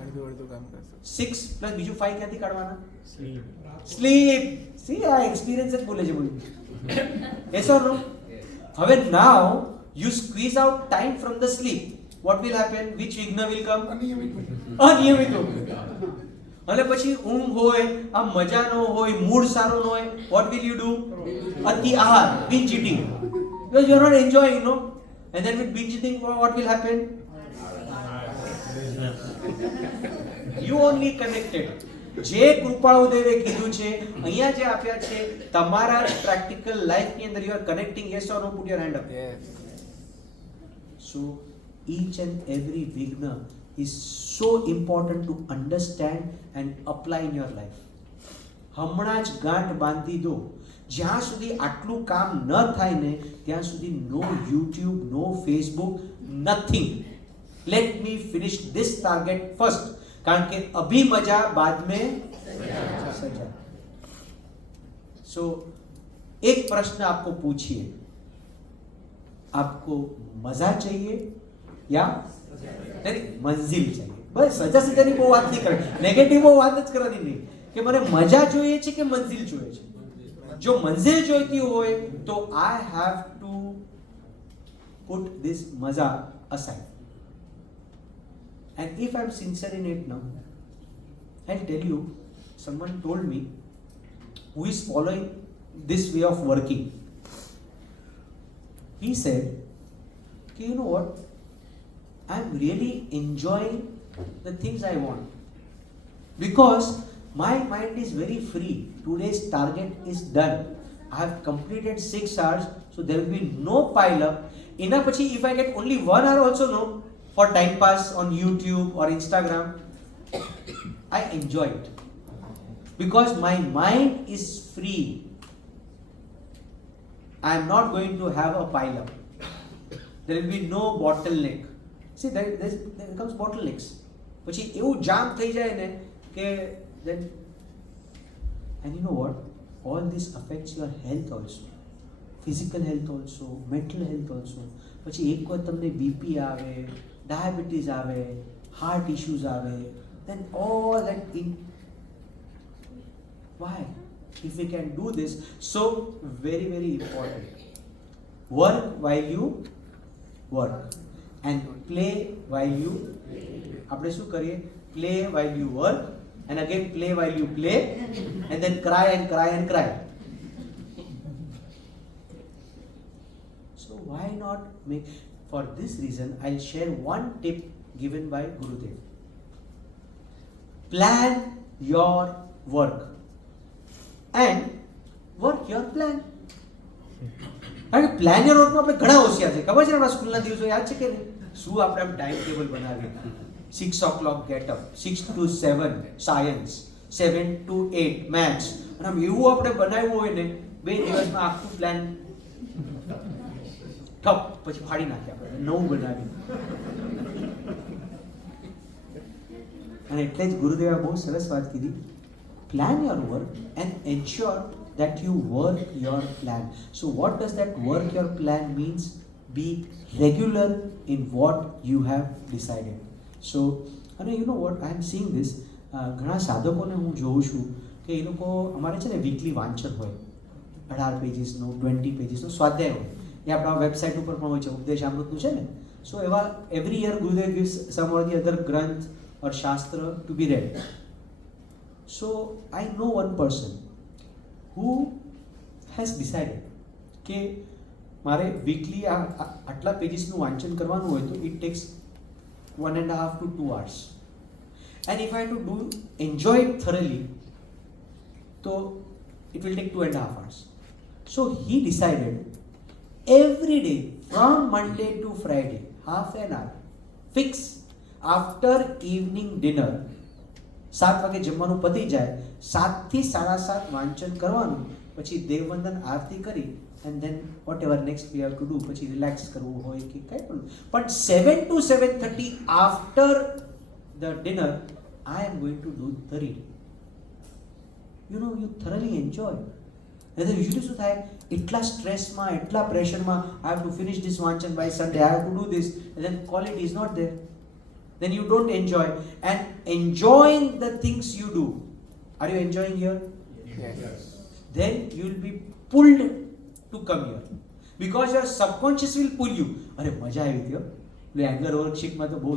અડધું કામ કરશો. 6 પ્લસ બીજું 5 ક્યાંથી કાઢવાના? સ્લીપ. સી આ એક્સપિરિયન્સ જ બોલે છે બોલી. Yes or no? હવે now you squeeze out time from the sleep. What will happen? Which વિઘ્ન will come? અનિયમિત. અને પછી ઊંઘ હોય, આ મજા ન હોય, મૂડ સારો ન હોય, what will you do? અતિ આહાર, binge eating, because you are not enjoying, no? And then with binge eating what will happen? You only connected. જે કૃપાળુ દેવે કીધું છે અહીંયા જે આપ્યા છે તમારા પ્રેક્ટિકલ લાઈફની અંદર you are connecting. Yes or no? Put your hand up. Yes. So each and every vigna is so important to understand and apply in your life. હમણાં જ ગાંઠ બાંધી દો. જ્યાં સુધી આટલું કામ ન થાય ને ત્યાં સુધી નો YouTube, no Facebook, nothing. Let me finish this target first. કારણ કે અભી મજા બાદ में सजा। सो एक प्रश्न आपको पूछिए, आपको मजा चाहिए या नहीं मंजिल चाहिए? बस सजा સજાની બહુ વાત નહીં કરે, નેગેટિવ બહુ વાત જ કરવાની નહીં કે મને મજા જોઈએ છે કે મંજિલ જોઈએ છે. જો મંજિલ જોઈતી હોય તો I have to put this મજા aside. And if I'm sincere in it now, I'll tell you, someone told me who is following this way of working. He said, you know what, I'm really enjoying the things I want because my mind is very free. Today's target is done. I have completed 6 hours, so there will be no pile up. Enough pachi, if I get only 1 hour also no for time pass on YouTube or Instagram, I enjoy it because my mind is free. I am not going to have a pile up. There will be no bottleneck. See, there comes bottlenecks. પછી એવું જામ થઈ જાય ને કે then, and you know what, all this affects your health also, physical health also, mental health also. પછી એક વખત તમને બીપી આવે, ડાયાબિટીસ આવે, હાર્ટ ઇશ્યુઝ આવે, then all that in why? If we can do this, so very very important, work while you work and play while you આપણે શું કરીએ, play while you work and again play while you play and then cry and cry and cry. So why not make, for this reason I'll share one tip given by Gurudev. Plan your work and work your plan. કારણ કે પ્લાન યોર વર્કમાં આપણે ઘણા હોશિયાર છે, ખબર છે આપણા સ્કૂલના દિવસો યાદ છે કે નહીં? શું આપણે આમ ટાઈમ ટેબલ બનાવીએ, 6 o'clock get up, 6 to 7 science, 7 to 8 maths, અને આમ એવું આપણે બનાવ્યું હોય ને 2 દિવસમાં આખું પ્લાન ઠપ, પછી ફાડી નાખીએ આપણે, નવું બનાવી. અને એટલે જ ગુરુદેવે બહુ સરસ વાત કીધી, plan your work and ensure that you work your plan. So what does that work your plan means? Be regular in what you have decided. So, and you know what, I am seeing this, ઘણા સાધકોને હું જોઉં છું કે એ લોકો, અમારે છે ને વીકલી વાંચન હોય, 18 પેજીસનું, 20 પેજીસનું સ્વાધ્યાય હોય, એ આપણા વેબસાઇટ ઉપર પણ હોય છે, ઉપદેશ અમૃતનું છે ને. સો એવા every year Gurudev gives some or the other ગ્રંથ or શાસ્ત્ર to be read. So I know one person who has decided કે મારે વીકલી આટલા પેજીસનું વાંચન કરવાનું હોય તો it takes 1.5 to 2 hours, and if I have to enjoy it thoroughly, so it will take 2.5 hours. So he decided every day from Monday to Friday, half an hour fix, after evening dinner 7 વાગે જમવાનું પતી જાય, 7 થી 7:30 વાંચન કરવાનું, પછી દેવવંદન આરતી કરી and then whatever next we have to do, પછી રિલેક્સ કરવું હોય કે કંઈ પણ, but 7 to 7:30 after the dinner I am going to do the reading. You know, you thoroughly enjoy. And usually શું થાય, એટલા સ્ટ્રેસમાં, એટલા પ્રેશરમાં, I have to finish this વાંચન by Sunday, I have to do this, and then quality is not there. Then you don't enjoy. And enjoying the things you do, are you enjoying here? Yes. Then you will be pulled to come here because your subconscious will pull you. અરે મજા આવી હતી, એંગર વર્કશીટમાં તો બહુ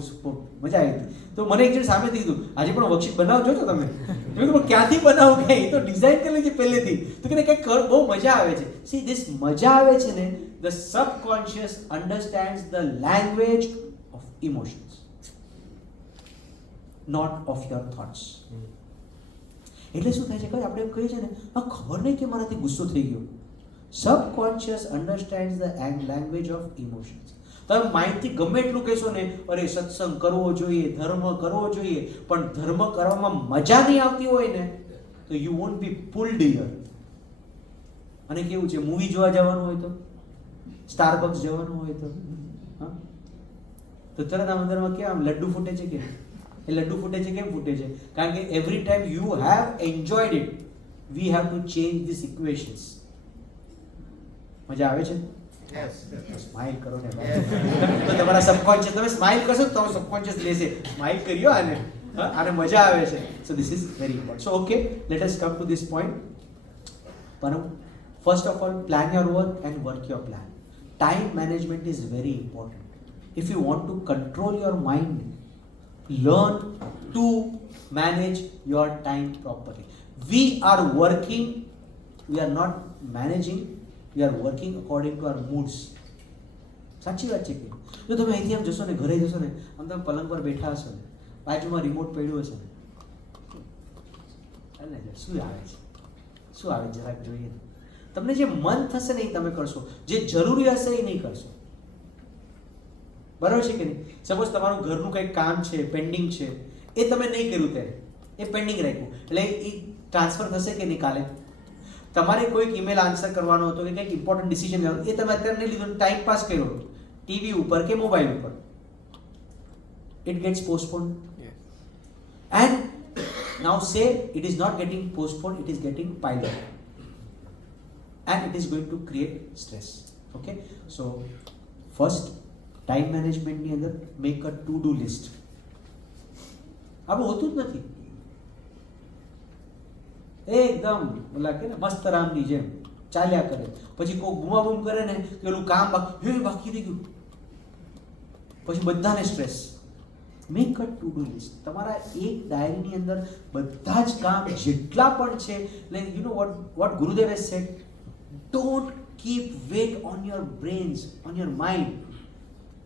મજા આવી હતી. તો મને એક જણ સામેથી કીધું, આજે પણ વર્કશીટ બનાવજો છો તમે? મેં કીધું ક્યાંથી બનાવો, કે એ તો ડિઝાઇન કરી લીધી પહેલેથી. તો કે કંઈક બહુ મજા આવે છે. સી ધીસ મજા આવે છે ને, the subconscious understands the language of emotions, not of your thoughts. એટલે શું થાય છે, આપણે એમ કહીએ છીએ ને, ખબર નહીં કે મારાથી ગુસ્સો થઈ ગયો. Subconscious understands the language of emotions. તમે માઇન્ડથી ગમે એટલું કહેશો ને, અરે સત્સંગ કરવો જોઈએ, ધર્મ કરવો જોઈએ, પણ ધર્મ કરવામાં મજા નહીં આવતી હોય ને, તો you won't be pulled here. અને કેવું છે, મૂવી જોવા જવાનું હોય તો, સ્ટારબક્સ જવાનું હોય તો, હા, તો તરત આમ અંદરમાં કેમ આમ લડ્ડુ ફૂટે છે કે એ લડ્ડુ ફૂટે છે કેમ ફૂટે છે? કારણ કે every time you have enjoyed it, we have to change this equations. મજા આવે છે? સ્માઇલ કરો ને ભાઈ. તો તમારા સબકોન્શિયસ, તમે સ્માઇલ કરશો તો તમારું સબકોન્શિયસ લેશે સ્માઇલ કર્યો આને, આને મજા આવે છે. So this is very important. So okay, let us come to this point. પણ first of all, plan your work and work your plan. Time management is very important. If you want to control your mind, learn to manage your time properly. We are working, we are not managing, we are working according to our moods. સાચી વાત છે કે જો તમે અહીંથી આમ જશો ને, ઘરે જશો ને, આમ તમે પલંગ પર બેઠા હશો ને, બાજુમાં રિમોટ પડ્યું હશે ને, શું આવે છે, શું આવે જરાક જોઈએ. તમને જે મન થશે ને એ તમે કરશો, જે જરૂરી હશે એ નહીં કરશો. બરાબર છે કે નહીં? સપોઝ તમારું ઘરનું કંઈક કામ છે, પેન્ડિંગ છે, એ તમે નહીં કર્યું ત્યારે, એ પેન્ડિંગ રાખ્યું, એટલે એ ટ્રાન્સફર થશે કે નહીં કાલે? તમારે કોઈક ઈમેલ આન્સર કરવાનો હતો કે કંઈક ઇમ્પોર્ટન્ટ ડિસિઝન લેવાનું, એ તમે અત્યારે નહીં લીધું, ટાઈમ પાસ કર્યો ટીવી ઉપર કે મોબાઈલ ઉપર, it gets postponed. And now say it is not getting postponed, it is getting piled up. And it is going to create stress. Okay, so first time management ની અંદર make a to do list. આવું હોતું જ નથી. એકદમ ઓલા કે ને મસ્ત રામની જેમ ચાલ્યા કરે, પછી કોઈ બૂમાબૂમ કરે ને કે ઓલું કામ બાકી રહી ગયું, પછી બધાને stress. Make a to do list. તમારા એક ડાયરીની અંદર બધા જ કામ જેટલા પણ છે, like you know what Gurudev has said, don't keep weight on your brains, on your mind.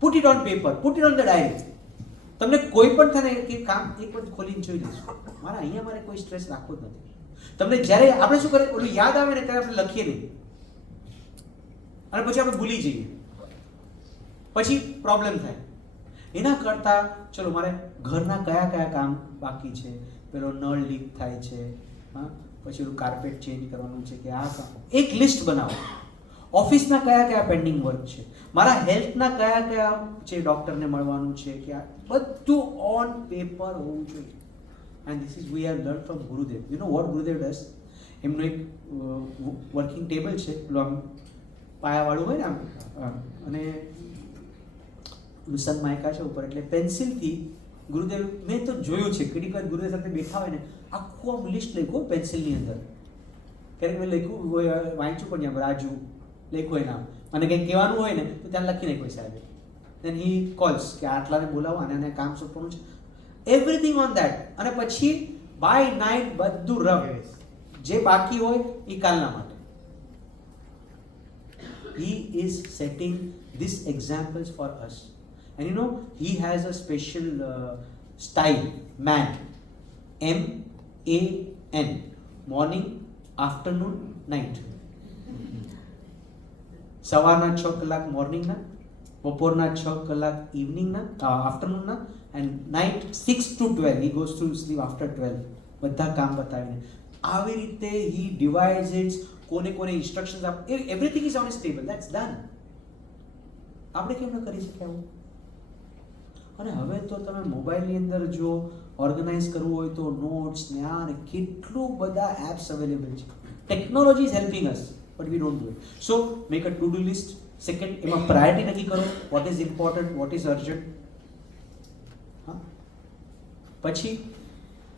Put it on paper, put it on the diary. તમને કોઈ પણ થાય કે કામ એક વખત ખોલીને જોઈ લેશું, મારા અહીંયા મારે કોઈ સ્ટ્રેસ રાખવો જ નથી. તમને જ્યારે આપણે શું કરે, ઓલું યાદ આવે ને ત્યારે આપણે લખીએ નહીં, અને પછી આપણે ભૂલી જઈએ, પછી પ્રોબ્લેમ થાય. એના કરતાં ચલો મારે ઘરના કયા કયા કામ બાકી છે, પેલો નળ લીક થાય છે, હા, પછી ઓલું કાર્પેટ ચેન્જ કરવાનું છે કે આ કામ, એક લિસ્ટ બનાવો. ઓફિસના કયા કયા પેન્ડિંગ વર્ક છે, મારા હેલ્થના કયા કયા છે, ડૉક્ટરને મળવાનું છે કે આ બધું ઓન પેપર હોવું જોઈએ. And this is we have learn from Gurudev. You know what Gurudev does? એમનું એક વર્કિંગ ટેબલ છે, પેલું આમ પાયાવાળું હોય ને આમ, અને સન માયકા છે ઉપર, એટલે પેન્સિલથી ગુરુદેવ, મેં તો જોયું છે કેટલીક વાર ગુરુદેવ સાથે બેઠા હોય ને, આખું આમ લિસ્ટ લખ્યું પેન્સિલની અંદર. ક્યારેક મેં લખ્યું વાંચ્યું પણ ત્યાં રાજુ લખ્યું એના, અને કંઈક કહેવાનું હોય ને તો ત્યાં લખી નાખ્યું સાહેબ. દેન હી કોલ્સ કે આટલાને બોલાવો અને કામ સોંપવાનું છે, એવરીથિંગ ઓન દેટ. અને પછી બાય નાઇટ બધું રફ, જે બાકી હોય એ કાલના માટે. He is setting these examples for us. And you know, he has a special style, man. MAN. Morning, afternoon, night. સવારના 6 કલાક મોર્નિંગના, બપોરના 6 કલાક ઇવનિંગના, આફ્ટરનૂનના, and night 6 to 12. He goes to sleep after 12. બધા કામ બતાવીને આવી રીતે he divides it. કોને કોને ઇન્સ્ટ્રક્શન્સ આપ, everything is on his table, that's done. આપણે કેમ ન કરી શકીએ આવું? અને હવે તો તમે મોબાઈલની અંદર જો ઓર્ગેનાઇઝ કરવું હોય તો નોટ્સ ને આ ને કેટલું બધા એપ્સ અવેલેબલ છે. Technology is helping us, but we don't do it. So make a to do list. Second, એમાં પ્રાયોરિટી નક્કી કરો, what is important, what is urgent. હા, પછી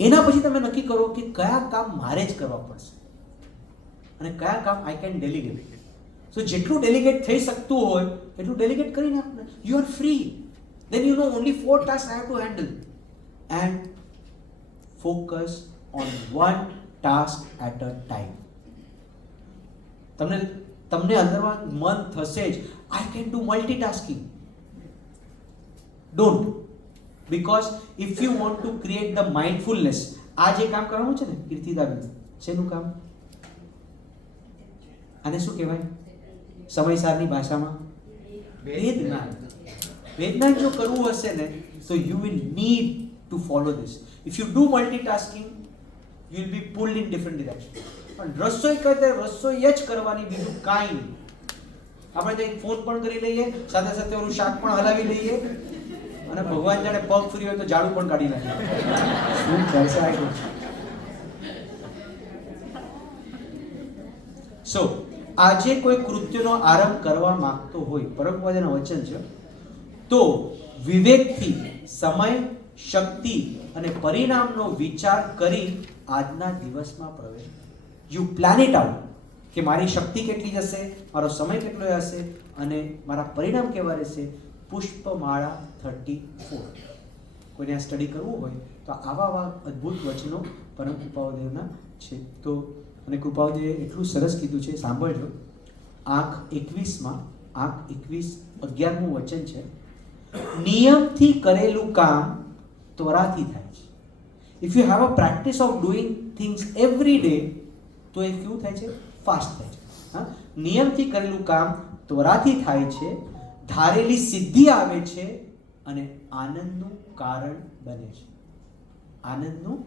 એના પછી તમે નક્કી કરો કે કયા કામ મારે જ કરવા પડશે અને કયા કામ આઈ કેન ડેલિગેટ. સો જેટલું ડેલિગેટ થઈ શકતું હોય એટલું ડેલિગેટ કરી નાખો. You are free. Then you know only 4 tasks I have to handle, and focus on one task at a time. તમને અંદરમાં મન થશે જ I can do multitasking. Don't, because if you want to create the mindfulness, આ જે કામ કરવાનું છે ને કીર્તિદાબેન, શેનું કામ? આને શું કહેવાય સમયસારની ભાષામાં? વેદના. વેદના જો કરવું હશે ને તો you will need to follow this. If you do multitasking you will be pulled in different direction. પણ રસોઈ કરતા રસોઈ જ કરવાની, બીજું કાંઈ નહીં. આપણે તો એક ફોન પણ કરી લઈએ, સાથે સાથે ઓલું શાક પણ હલાવી લઈએ, અને ભગવાન જાણે પગ ફ્રી હોય તો ઝાડુ પણ કાઢી નાખે. શું કરશે આ? સો આજે કોઈ કૃત્યનો આરંભ કરવા માંગતો હોય, પરમ પૂજ્યનું વચન છે, તો વિવેકથી સમય, શક્તિ અને પરિણામનો વિચાર કરી આજના દિવસમાં પ્રવેશ. યુ પ્લાન ઇટ આઉટ કે મારી શક્તિ કેટલી જશે, મારો સમય કેટલો હશે અને મારા પરિણામ કેવા રહેશે. પુષ્પમાળા 34. કોઈને આ સ્ટડી કરવું હોય તો આવા અદ્ભુત વચનો પરમ કૃપાદેવના છે. તો અને કૃપાદેવે એટલું સરસ કીધું છે, સાંભળજો. આંક 21 11મું વચન છે, નિયમથી કરેલું કામ ત્વરાથી થાય છે. If you have a practice of doing things every day, તો એ કેવું થાય છે? ફાસ્ટ થાય છે. હા, નિયમથી કરેલું કામ ત્વરાથી થાય છે, ધારેલી સિદ્ધિ આવે છે અને આનંદનું કારણ બને છે. આનંદનું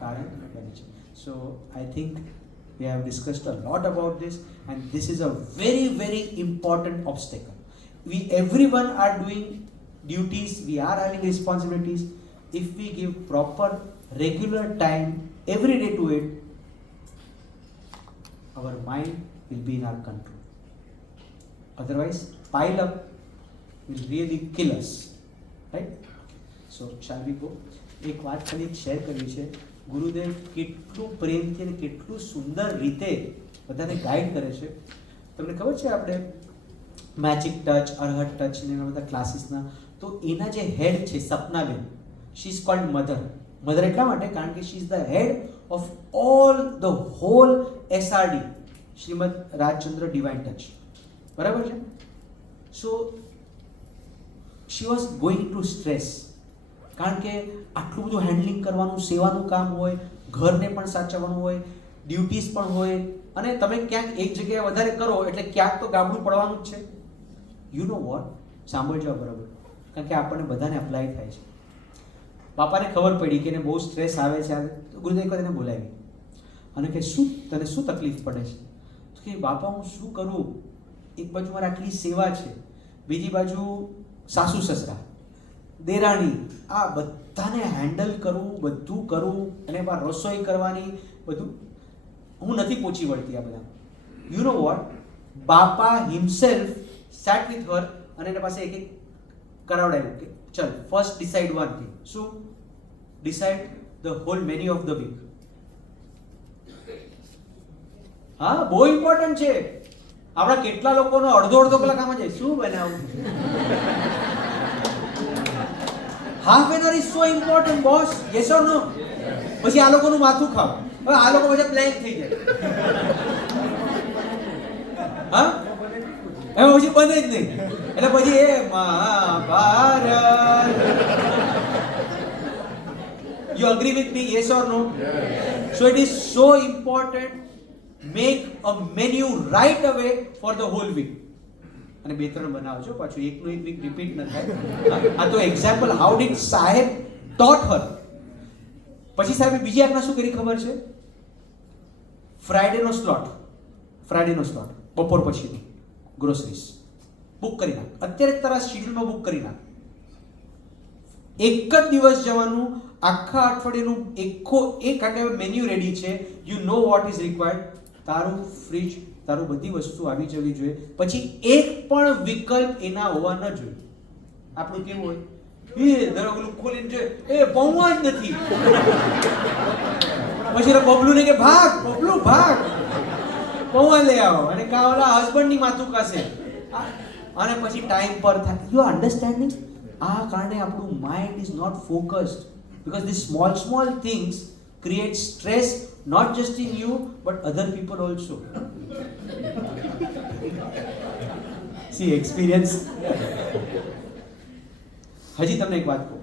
કારણ બને છે. So I think we have discussed a lot about this, and this is a very, very important obstacle. Everyone are doing duties, we are having responsibilities. If we give proper, regular time every day to it, our mind will be in our control. Otherwise, pile up will really kill us, right? So, shall we go? એક વાત ખાલી શેર કરવી છે. ગુરુદેવ કેટલું પ્રેમથી અને કેટલું સુંદર રીતે બધાને ગાઈડ કરે છે. તમને ખબર છે આપણે મેજિક ટચ, અરહત ટચ ને એવા બધા ક્લાસીસના, તો એના જે હેડ છે સપનાબેન, she is called mother. Mother એટલા માટે કારણ કે she is the head of all the whole SRD, Shrimad Rajchandra divine touch. બરાબર છે? So she was going to stress, કારણ કે આટલું બધું હેન્ડલિંગ કરવાનું, સેવાનું કામ હોય, ઘરને પણ સાચવવાનું હોય, ડ્યુટીઝ પણ હોય, અને તમે ક્યાંક એક જગ્યાએ વધારે કરો એટલે ક્યાંક તો ગાબડું પડવાનું જ છે. યુ નો વોટ, સાંભળજો બરાબર, કારણ કે આપણને બધાને અપ્લાય થાય છે. બાપાને ખબર પડી કે એને બહુ સ્ટ્રેસ આવે છે, તો ગુરુદેવ એને બોલાવી અને કે શું તને શું તકલીફ પડે છે? તો કે બાપા હું શું કરું, એક બાજુ મારે આટલી સેવા છે, બીજી બાજુ સાસુ સસરા, દેરાણી, આ બધાને હેન્ડલ કરવું, બધું કરવું, અને એમાં રસોઈ કરવાની, બધું હું નથી પહોંચી વળતી આ બધા. You know what, Bapa himself sat with her અને એના પાસે એક કરાવડાવ્યું કે ચલ ફર્સ્ટ ડિસાઇડ વન થિંગ. શું decide? The whole menu of the week. હા, બહુ ઇમ્પોર્ટન્ટ છે. આપણા કેટલા લોકોનો અડધો કલાક આમાં જાય, શું બનાવું? Half an hour is so important boss. Yes or no? પછી આ લોકોનું માથું ખાવ. હવે આ લોકો પછી બ્લેન્ક થઈ જાય. હા, એમાં પછી બને જ નહીં. એટલે પછી એ Mahabharata. You agree with me? Yes or no? Yes. So it is so important. Make a menu right away for the whole week. અને 2-3 બનાવજો, પાછું એકનું એક વીક રિપીટ ન થાય. આ તો એક્ઝામ્પલ હાઉ ડીડ સાહેબ ટોટ હર. પછી સાહેબે બીજી આજ્ઞા શું કરી ખબર છે? ફ્રાઈડેનો સ્લોટ બપોર પછીનો ગ્રોસરીઝ બુક કરી નાખ. અત્યારે તારા શેડ્યુલમાં બુક કરી નાખ. એક જ દિવસ જવાનું, આખા અઠવાડિયાનું કારણ કે મેન્યુ રેડી છે. You know what is required. તારું ફ્રીજ, તારું બધી વસ્તુ આવી જવી જોઈએ. પછી એક પણ વિકલ્પ એના હોવા ન જોઈએ. આપણું કેવું હોય, એ દરવાજો ખોલીને જોઈએ, એ પૌવા જ નથી. પછી બબલુને કે ભાગ પૌવા લઈ આવો, અને કાવલા હસબન્ડની માથું કાશે, અને પછી ટાઈમ પર થાય. You understanding? આ કારણે આપણું mind is not focused, because these small things create stress not just in you but other people also. See, experience. હજી તમને એક વાત કહું,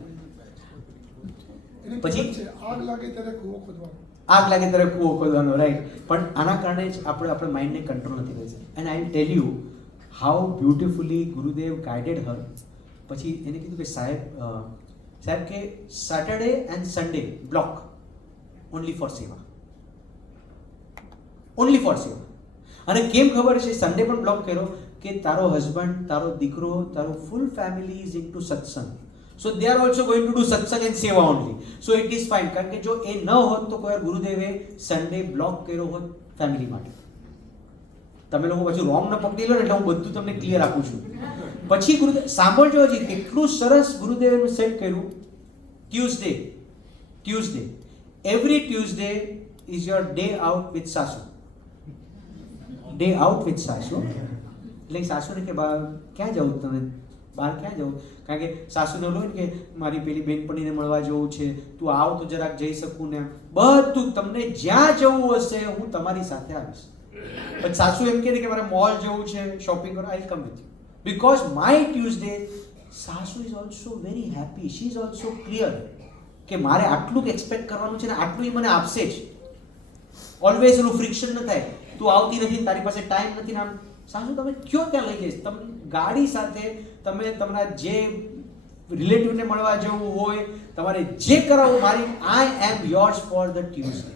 પછી આગ લાગે ત્યારે કૂવો ખોદવાનો, રાઈટ? પણ આના કારણે જ આપણે માઇન્ડને કંટ્રોલ નથી કરી શકતા. And I will tell you how beautifully Gurudev guided her. પછી એને કીધું કે સાહેબ કે Saturday and Sunday block only for સેવા. અને કેમ ખબર છે? સન્ડે પણ બ્લોક કર્યો કે તારો હસબન્ડ, તારો દીકરો, તારો full family is into satsang. So they are also going to do satsang and seva only. So it is fine. કારણ કે જો એ ન હોત તો કોઈ ગુરુદેવે સન્ડે બ્લોક કર્યો હોત ફેમિલી માટે. તમે લોકો પછી રોંગ ન પકડી લો ને, એટલે હું બધું તમને ક્લિયર આપું છું. પછી ગુરુદેવ સાંભળજો હજી કેટલું સરસ ગુરુદેવે સેટ કર્યું. Tuesday every Tuesday is your day out with સાસુ. ડે આઉટ વિથ સાસુ. એટલે સાસુને કે ક્યાં જવું તમે, બહાર ક્યાં જવું? કારણ કે સાસુને ઓલું કે મારી પેલી બેનપણીને મળવા જવું છે, તું આવ તો જરાક જઈ શકું ને. બધું તમને જ્યાં જવું હશે હું તમારી સાથે આવીશ. પણ સાસુ એમ કહે કે મારે મોલ જવું છે, શોપિંગ કરવા, I will come with you. Because my Tuesday, sasu is also very happy, she is also clear કે મારે આટલું એક્સપેક્ટ કરવાનું છે ને આટલું મને આપશે જ. ઓલવેઝ એનું ફ્રિક્શન ન થાય, તું આવતી નથી, તારી પાસે ટાઈમ નથી. આમ સાસુ તમે કયો ત્યાં લઈ જઈશ, તમે ગાડી સાથે તમે તમારા જે રિલેટિવને મળવા જવું હોય, તમારે જે કરાવવું, મારી I am yours for the Tuesday.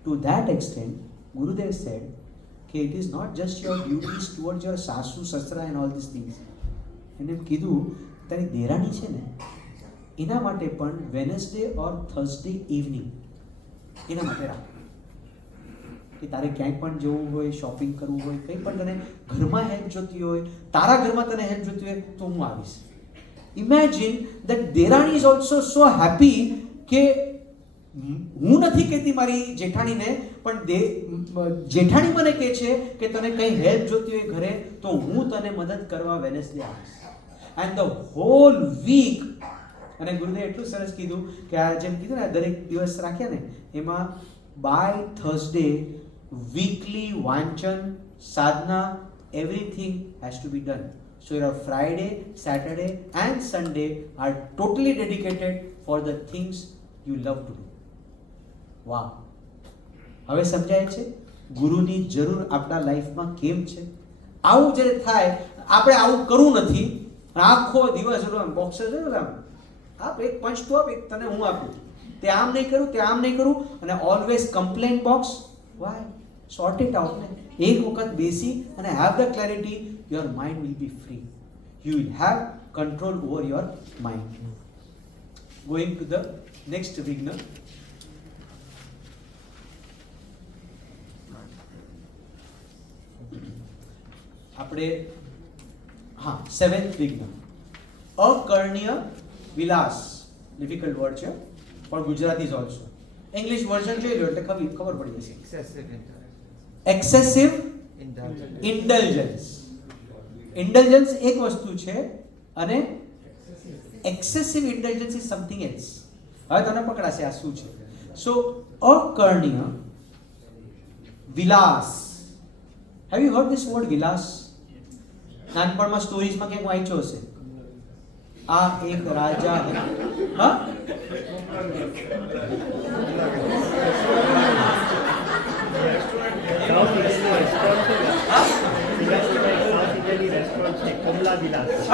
To that extent Gurudev said કે it is not just your duties towards your sasu, sasra and all this things. એને કીધું તારી દેરાણી છે ને એના માટે પણ વેનસડે ઓર થર્સડે ઇવનિંગ એના માટે રાખ. કે તારે ક્યાંય પણ જવું હોય, શોપિંગ કરવું હોય, કંઈ પણ તને ઘરમાં હેલ્પ જોતી હોય, તારા ઘરમાં તને હેલ્પ જોતી હોય તો હું આવીશ. Imagine that derani is also so happy કે હું નથી કહેતી મારી જેઠાણીને, પણ જેઠાણી મને કહે છે કે તને કંઈ હેલ્પ જોતી હોય ઘરે તો હું તને મદદ કરવા વેનસડે આવીશ. And the whole week. અને ગુરુદેવ એટલું સરસ કીધું કે આ જેમ કીધું ને દરેક દિવસ રાખ્યા ને, એમાં બાય થર્સડે વીકલી વાંચન, સાધના, everything has to be done. So your Friday, Saturday and Sunday are totally dedicated for the things you love to do. વાહ, હવે સમજાય છે ગુરુની જરૂર આપણા લાઈફમાં કેમ છે. આવું જ્યારે થાય, આપણે આવું કરવું નથી, આખો દિવસ બોક્સર છે ને, આપ એક પંચ તો આપ, એક તને હું આપું, તે આમ નહીં કરું, તે આમ નહીં કરું, અને always complain box. Why? Sort it out ને. એક વખત બેસી અને have the clarity, your mind will be free. You will have control over your mind. Going to the next વિઘ્ન. આપણે સેવન્થ વિઘ્ન, અકર્ણ્ય વિલાસ. ડિફિકલ્ટ વર્ડ છે પણ Gujarati is also. English version જોઈ લો એટલે ખબર પડી જશે. એક્સેસિવ ઇન્ડલ્જન્સ. ઇન્ડલ્જન્સ એક વસ્તુ છે અને excessive indulgence is something else. હવે તને પકડાશે આ શું છે. So akarnya vilas. Have you heard this word vilas? નાનપણમાં સ્ટોરીઝમાં ક્યાંક વાંચ્યો હશે. આ એક રાજા હા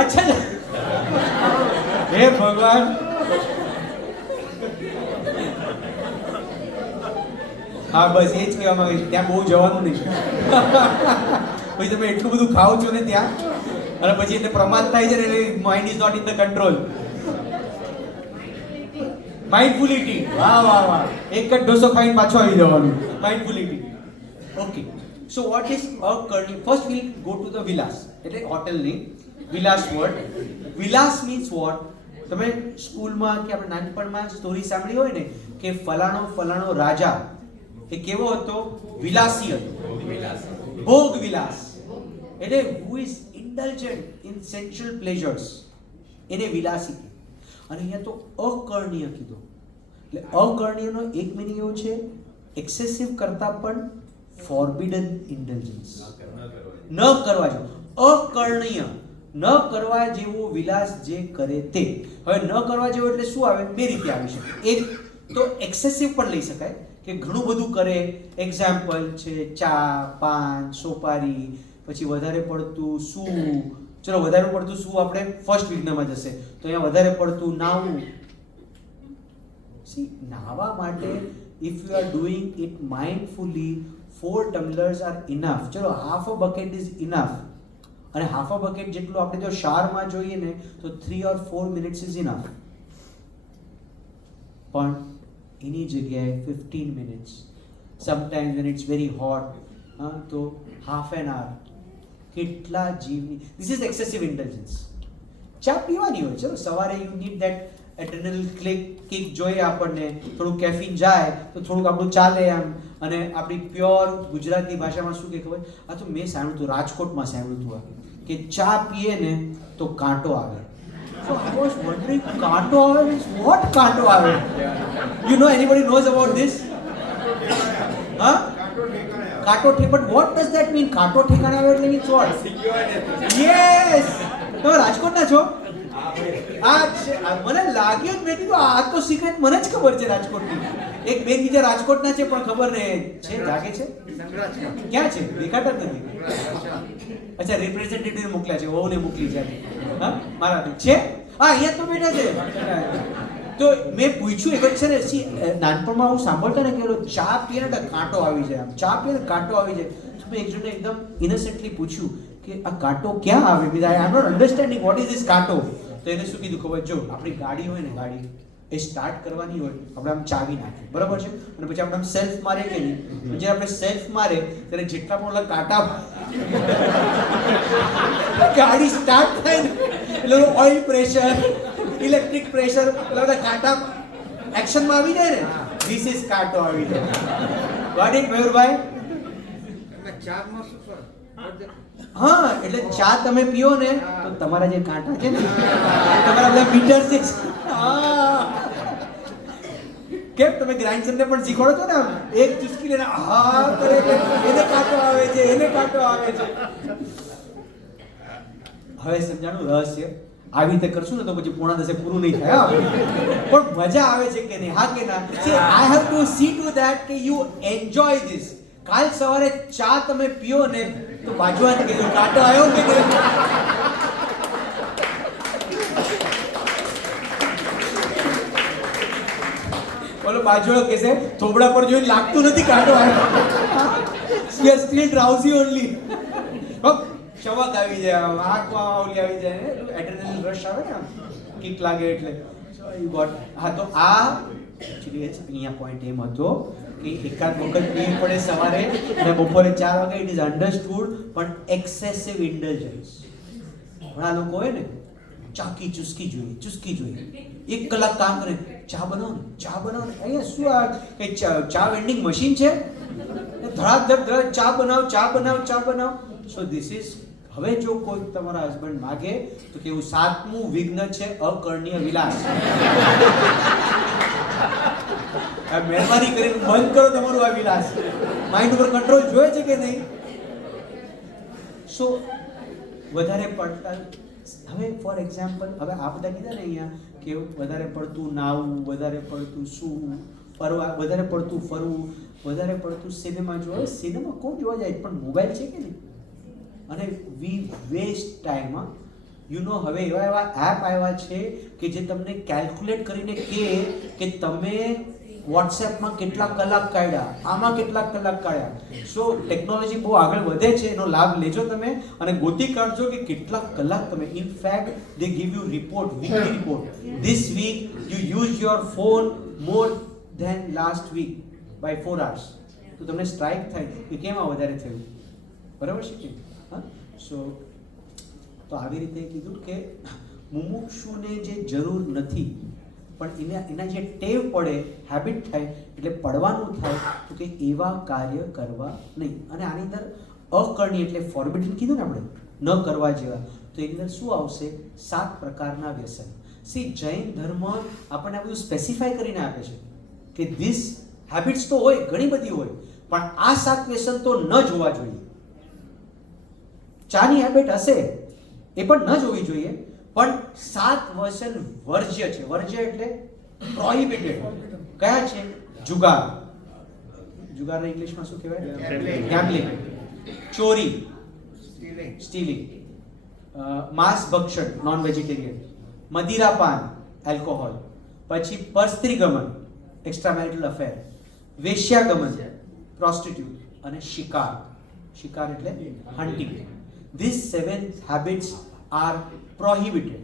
અચ્છા, હે ભગવાન. હા બસ એ જ કહેવા માંગે છે, ત્યાં બહુ જવાનું નહીં. પછી તમે એટલું બધું ખાઓ છો ને ત્યાં, અને પછી એટલે પ્રમાદ થાય છે ને, એટલે mind is not in the control. Mindful eating. વાહ વાહ વાહ, એક જ ઢોસો ખાઈને પાછો આવી જવાનું. Mindful eating. Okay, so what is akarnya? First will go to the vilas, એટલે હોટલની vilas word. Vilas means what? તમે સ્કૂલમાં કે આપણે નાનપણમાં સ્ટોરી સાંભળી હોય ને કે ફલાણો રાજા એ કેવો હતો? વિલાસી હતો. ભોગ વિલાસ. એટલે who is indulgent in sensual pleasures, એને વિલાસી કહે. અને અહીંયા તો અકર્ણ્ય કીધું. એટલે અકર્ણ્યનો એક મિનિંગ એવો છે એક્સેસિવ કરતા પણ ફોરબિડન ઇન્ડલ્જન્સ. ન કરવા જેવું. અકર્ણ્ય, ન કરવા જેવો વિલાસ જે કરે તે. હવે ન કરવા જેવો એટલે શું આવે? બે રીતે આવી શકે. એક તો એક્સેસિવ પણ લઈ શકાય કે ઘણું બધું કરે. એક્ઝામ્પલ છે ચા, પાન, સોપારી, પછી વધારે પડતું સૂવું. ચલો વધારે પડતું સૂવું આપણે ફર્સ્ટ વિઘ્નમાં જશે તો અહીંયા વધારે પડતું નાવું. સી, નાવા માટે if you are doing it mindfully 4 tumblers are enough. ચલો half a bucket is enough. અને હાફ અ બકેટ જેટલું આપણે જો શાવરમાં જોઈએ ને તો 3 or 4 મિનિટ્સ ઇઝ ઇનફ. પણ એની જગ્યાએ 15 minutes, sometimes when it's very hot તો હાફ એન આવર. કેટલા જીવની, ધીસ ઇઝ એક્સેસિવ ઇન્ટેલિજન્સ. ચા પીવાની હોય, ચલો સવારે યુ નીડ દેટ એડ્રેનલ કિક જોઈએ આપણને, થોડું કેફીન જાય તો થોડુંક આપણું ચાલે આમ. અને આપણી પ્યોર ગુજરાતી ભાષામાં શું કે ખબર, આ તો મેં સાંભળ્યું હતું, રાજકોટમાં સાંભળ્યું હતું કે ચા પીએ ને તો કાંટો આવે. So I was wondering, કાંટો આવે means what કાંટો આવે? You know, anybody knows about this? Huh? કાંટો ઠે, but what does that mean? કાંટો ઠેકાણે આવે એટલે means what? Yes! તમે રાજકોટના છો? મને લાગ્યું જ, મેં કીધું આ તો સિક્રેટ મને જ ખબર છે રાજકોટની. એક બેન બીજા રાજકોટના છે પણ ખબર નહીં છે, જાગે છે ક્યાં છે, દેખાતા જ નથી. અચ્છા, રિપ્રેઝેન્ટેટિવ મોકલ્યા છે, વહુને મોકલી છે. હા, મારા છે, હા અહીંયા તો બેઠા છે. તો મેં પૂછ્યું એક છે ને, નાનપણમાં હું સાંભળતા ને કે ચા પીએ ને કાંટો આવી જાય, આમ ચા પીએ ને કાંટો આવી જાય. તો મેં એક જણને એકદમ ઇનોસેન્ટલી પૂછ્યું કે આ કાંટો ક્યાં આવે? બીજા I am not understanding what is this kanto. તો એને શું કીધું ખબર, જો આપણી ગાડી હોય ને, ગાડી એ સ્ટાર્ટ કરવાની હોય, આપણે આમ ચાવી નાખીએ, બરાબર છે, અને પછી આપણે આમ સેલ્ફ મારે કે નહીં, જ્યારે આપણે સેલ્ફ મારે ત્યારે જેટલા પણ ઓલા કાંટા ગાડી સ્ટાર્ટ થાય ને એટલે ઓઇલ પ્રેશર, ઇલેક્ટ્રિક પ્રેશર, એટલે બધા કાંટા એક્શનમાં આવી જાય ને, ધીસ ઇઝ કાંટો આવી જાય. ગોટ ઇટ મયુરભાઈ? હા, એટલે ચા તમે પીઓ ને તો તમારા જે કાંટા છે ને, તમારા બધા મીટર છે, કેમ તમે ગ્રાઇન્ડરને પણ શીખવાડો છો ને, આમ એક ચુસ્કી લઈને હા કરે એને કાંટો આવે છે, એને કાંટો આવે છે. હવે સમજાણું રહસ્ય. આવી રીતે કરશું ને તો પછી 9:30 પૂરું નહીં થાય. પણ મજા આવે છે કે નહીં? હા કે ના? C, I have to C two that કે યુ એન્જોય ધીસ. કાલ સવારે ચા તમે પીઓ ને તો બાજુવાને કીધું કાંટો આવ્યો કે નહીં? બોલો, બાજુવાળો કહેશે થોબડા પર જોઈને લાગતું નથી કાંટો આવ્યો. We are still drowsy only. ચમક આવી જાય, આંખમાં ઓલી આવી જાય ને, એડ્રેનલિન રશ આવે ને, કિક લાગે એટલે. You got. હા, તો આ એકચ્યુઅલી અહીંયા પોઈન્ટ એમ હતો કે એકાદ વખત પીવી પડે સવારે અને બપોરે 4 વાગે, ઇટ ઇઝ અન્ડરસ્ટુડ. પણ એક્સેસિવ ઇન્ડલ્જન્સ. ઘણા લોકો હોય ને, ચાકી ચુસ્કી જોઈએ, 1 કલાક કામ કરે, ચા બનાવો ને. અહીંયા શું આ કઈ ચા વેન્ડિંગ મશીન છે? ધડાધડ ચા બનાવ. સો ધીસ ઇઝ, હવે જો કોઈ તમારા હસબન્ડ માગે તો કે એવું 7મું વિઘ્ન છે અકર્ણ્ય વિલાસ. મહેરબાની કરીને બંધ કરો તમારું આ વિલાસ. માઇન્ડ ઉપર કંટ્રોલ જોઈએ છે કે નહીં? સો વધારે પડતા, હવે ફોર એક્ઝામ્પલ, હવે આ બધા કીધા ને અહીંયા કે વધારે પડતું નાવું, વધારે પડતું સૂવું, વધારે પડતું ફરવું, વધારે પડતું સિનેમા જોવા. સિનેમા કોણ જોવા જાય? પણ મોબાઈલ છે કે નહીં? અને વી વેસ્ટ ટાઈમ. યુ નો, હવે એવા એપ આવ્યા છે કે જે તમને કેલ્ક્યુલેટ કરીને કહે કે તમે વોટ્સએપમાં કેટલા કલાક કાઢ્યા, આમાં કેટલા કલાક કાઢ્યા. સો ટેકનોલોજી બહુ આગળ વધે છે, એનો લાભ લેજો તમે અને ગોતી કાઢજો કે કેટલા કલાક તમે. In fact they give you report, weekly report. This week you use your phone more than last week by 4 hours. તો તમને સ્ટ્રાઇક થાય કે કેમ આ વધારે થયું, બરાબર છે કે? હા, સો તો આવી રીતે કીધું કે મુમુક્ષુને જે જરૂર નથી પણ એના જે ટેવ પડે, હેબિટ થાય એટલે પડવાનું થાય, તો કે એવા કાર્ય કરવા નહીં. અને આની અંદર અકર્ણ્ય એટલે ફોર્બિડન કીધું ને આપણે, ન કરવા જેવા. તો એની અંદર શું આવશે? 7 પ્રકારના વ્યસન. સી, જૈન ધર્મ આપણને આ બધું સ્પેસિફાય કરીને આપે છે કે ધીસ હેબિટ્સ તો હોય, ઘણી બધી હોય, પણ આ 7 વ્યસન તો ન જોવા જોઈએ. ચાની હેબિટ હશે એ પણ ન જોવી જોઈએ, પણ 7 વ્યસન વર્જ્ય છે. વર્જ્ય એટલે પ્રોહિબિટેડ. કયા છે? જુગાર. જુગારને ઇંગ્લિશમાં શું કહેવાય? ગેમ્બલિંગ. ચોરી, સ્ટીલિંગ. માંસ ભક્ષણ, નોન વેજીટેરિયન. મદિરાપાન, એલ્કોહોલ. પછી પરસ્ત્રીગમન, એક્સ્ટ્રામેરિટલ અફેર. વેશ્યાગમન, પ્રોસ્ટિટ્યુટ. અને શિકાર. શિકાર એટલે hunting. This 7 habits are prohibited.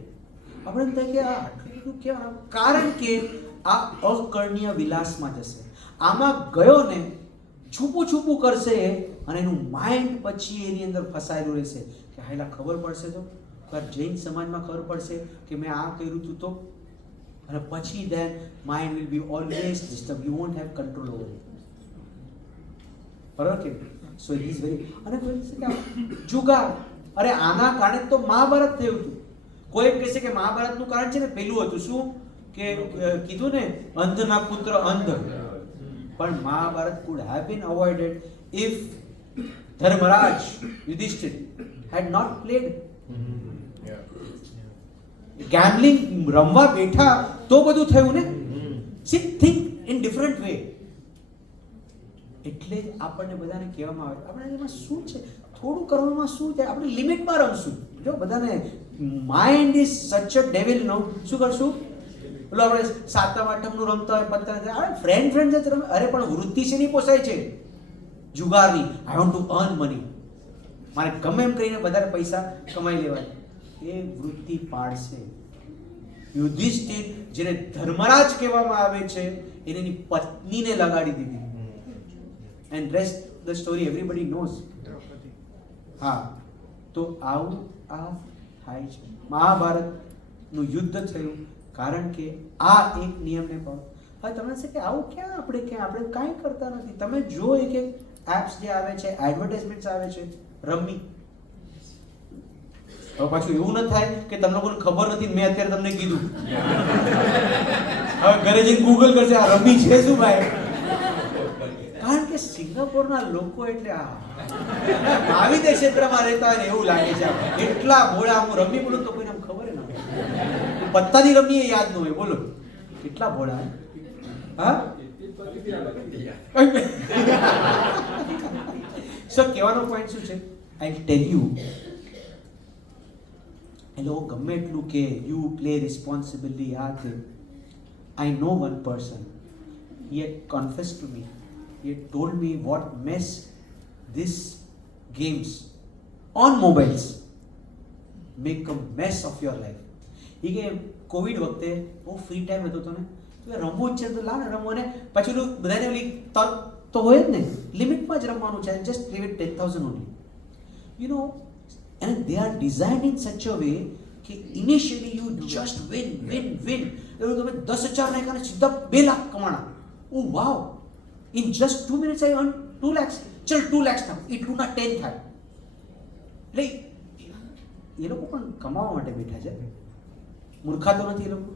આપણે એમ થાય કે આ આટલું બધું કેમ? કારણ કે આ અકર્ણ્ય વિલાસમાં જશે. આમાં ગયો ને છૂપું છૂપું કરશે અને એનું માઇન્ડ પછી એની અંદર ફસાયેલું રહેશે કે હાલા ખબર પડશે તો જૈન સમાજમાં ખબર પડશે કે મેં આ કર્યું હતું તો, અને પછી then mind will be always disturbed. You won't have control over it. બરાબર કે? So it is very, અને કોઈ કહેશે કે જુગાર, અરે આના કારણે તો મહાભારત થયું હતું. કોઈ એમ કહેશે કે મહાભારતનું કારણ છે ને પેલું હતું શું કે કીધું ને અંધના પુત્ર અંધ. પણ Mahabharat could have been avoided if Dharmaraj Yudhishthir had not played. Gambling રમવા બેઠા તો બધું થયું ને. See think in different way. એટલે જ આપણને બધાને કહેવામાં આવે આપણે એમાં શું છે થોડું કરવામાં શું છે, આપણે લિમિટમાં રમશું. જો બધાને માઇન્ડ ઇઝ સચ અ ડેવિલ નો. શું કરશું? પેલો આપણે સાતમ આઠમનું રમતા હોય પત્તા આપણે ફ્રેન્ડ જ રમે. અરે પણ વૃત્તિ છે નહીં પોસાય છે જુગારની. I want to earn money, મારે ગમે એમ કરીને વધારે પૈસા કમાઈ લેવાય. એ વૃત્તિ પાડશે. યુધિષ્ઠિર જેને ધર્મરાજ કહેવામાં આવે છે એને એની પત્નીને લગાડી દીધી. And rest the story everybody knows. હા, તો આવું આ થાય છે. મહાભારતનું યુદ્ધ થયું કારણ કે આ એક નિયમને પણ. હવે તમને છે કે આવું ક્યાં આપણે કાંઈ કરતા નથી. તમે જો એક એપ્સ જે આવે છે, એડવર્ટાઇઝમેન્ટ આવે છે રમી. હવે પાછું એવું ન થાય કે તમને લોકોને ખબર નથી મેં અત્યારે તમને કીધું. હવે ઘરે જઈને ગૂગલ કરશે આ રમી છે શું ભાઈ? કારણ કે સિંગાપોરના લોકો એટલે આવી દે ક્ષેત્રમાં રહેતા હોય ને એવું લાગે છે. એટલા ભોળા. હું રમી બોલું તો કોઈને ખબર ના હોય. પત્તાની રમી એ યાદ ન હોય. બોલો કેટલા ભોળા. હા, સર કહેવાનો પોઈન્ટ શું છે? આઈ ટેલ યુ, એ લોકો ગમે એટલું કે યુ પ્લે રિસ્પોન્સિબિલિટી આ તે. I know one person, he had confessed to me, he had told me what mess this games on mobiles make a mess of your life. એ કે કોવિડ વખતે બહુ ફ્રી ટાઈમ હતો તો ને તો રમવું જ છે તો લા ને રમવો ને. પછી ઓલું બધાને ઓલી તક તો હોય જ ને, લિમિટમાં જ રમવાનું છે. Just play with 10,000 only. You know, and they are designed in such a way કે initially you just win. એવું તમે 10,000 નાખ્યા ને સીધા 2 લાખ કમાણા. ઓ વાવ, in just 2 minutes I earned 2 lakhs. ચલ 2 lakhs ના એટલું ના 10 થાય. એટલે એ લોકો પણ કમાવા માટે બેઠા છે, મૂર્ખા તો નથી એ લોકો.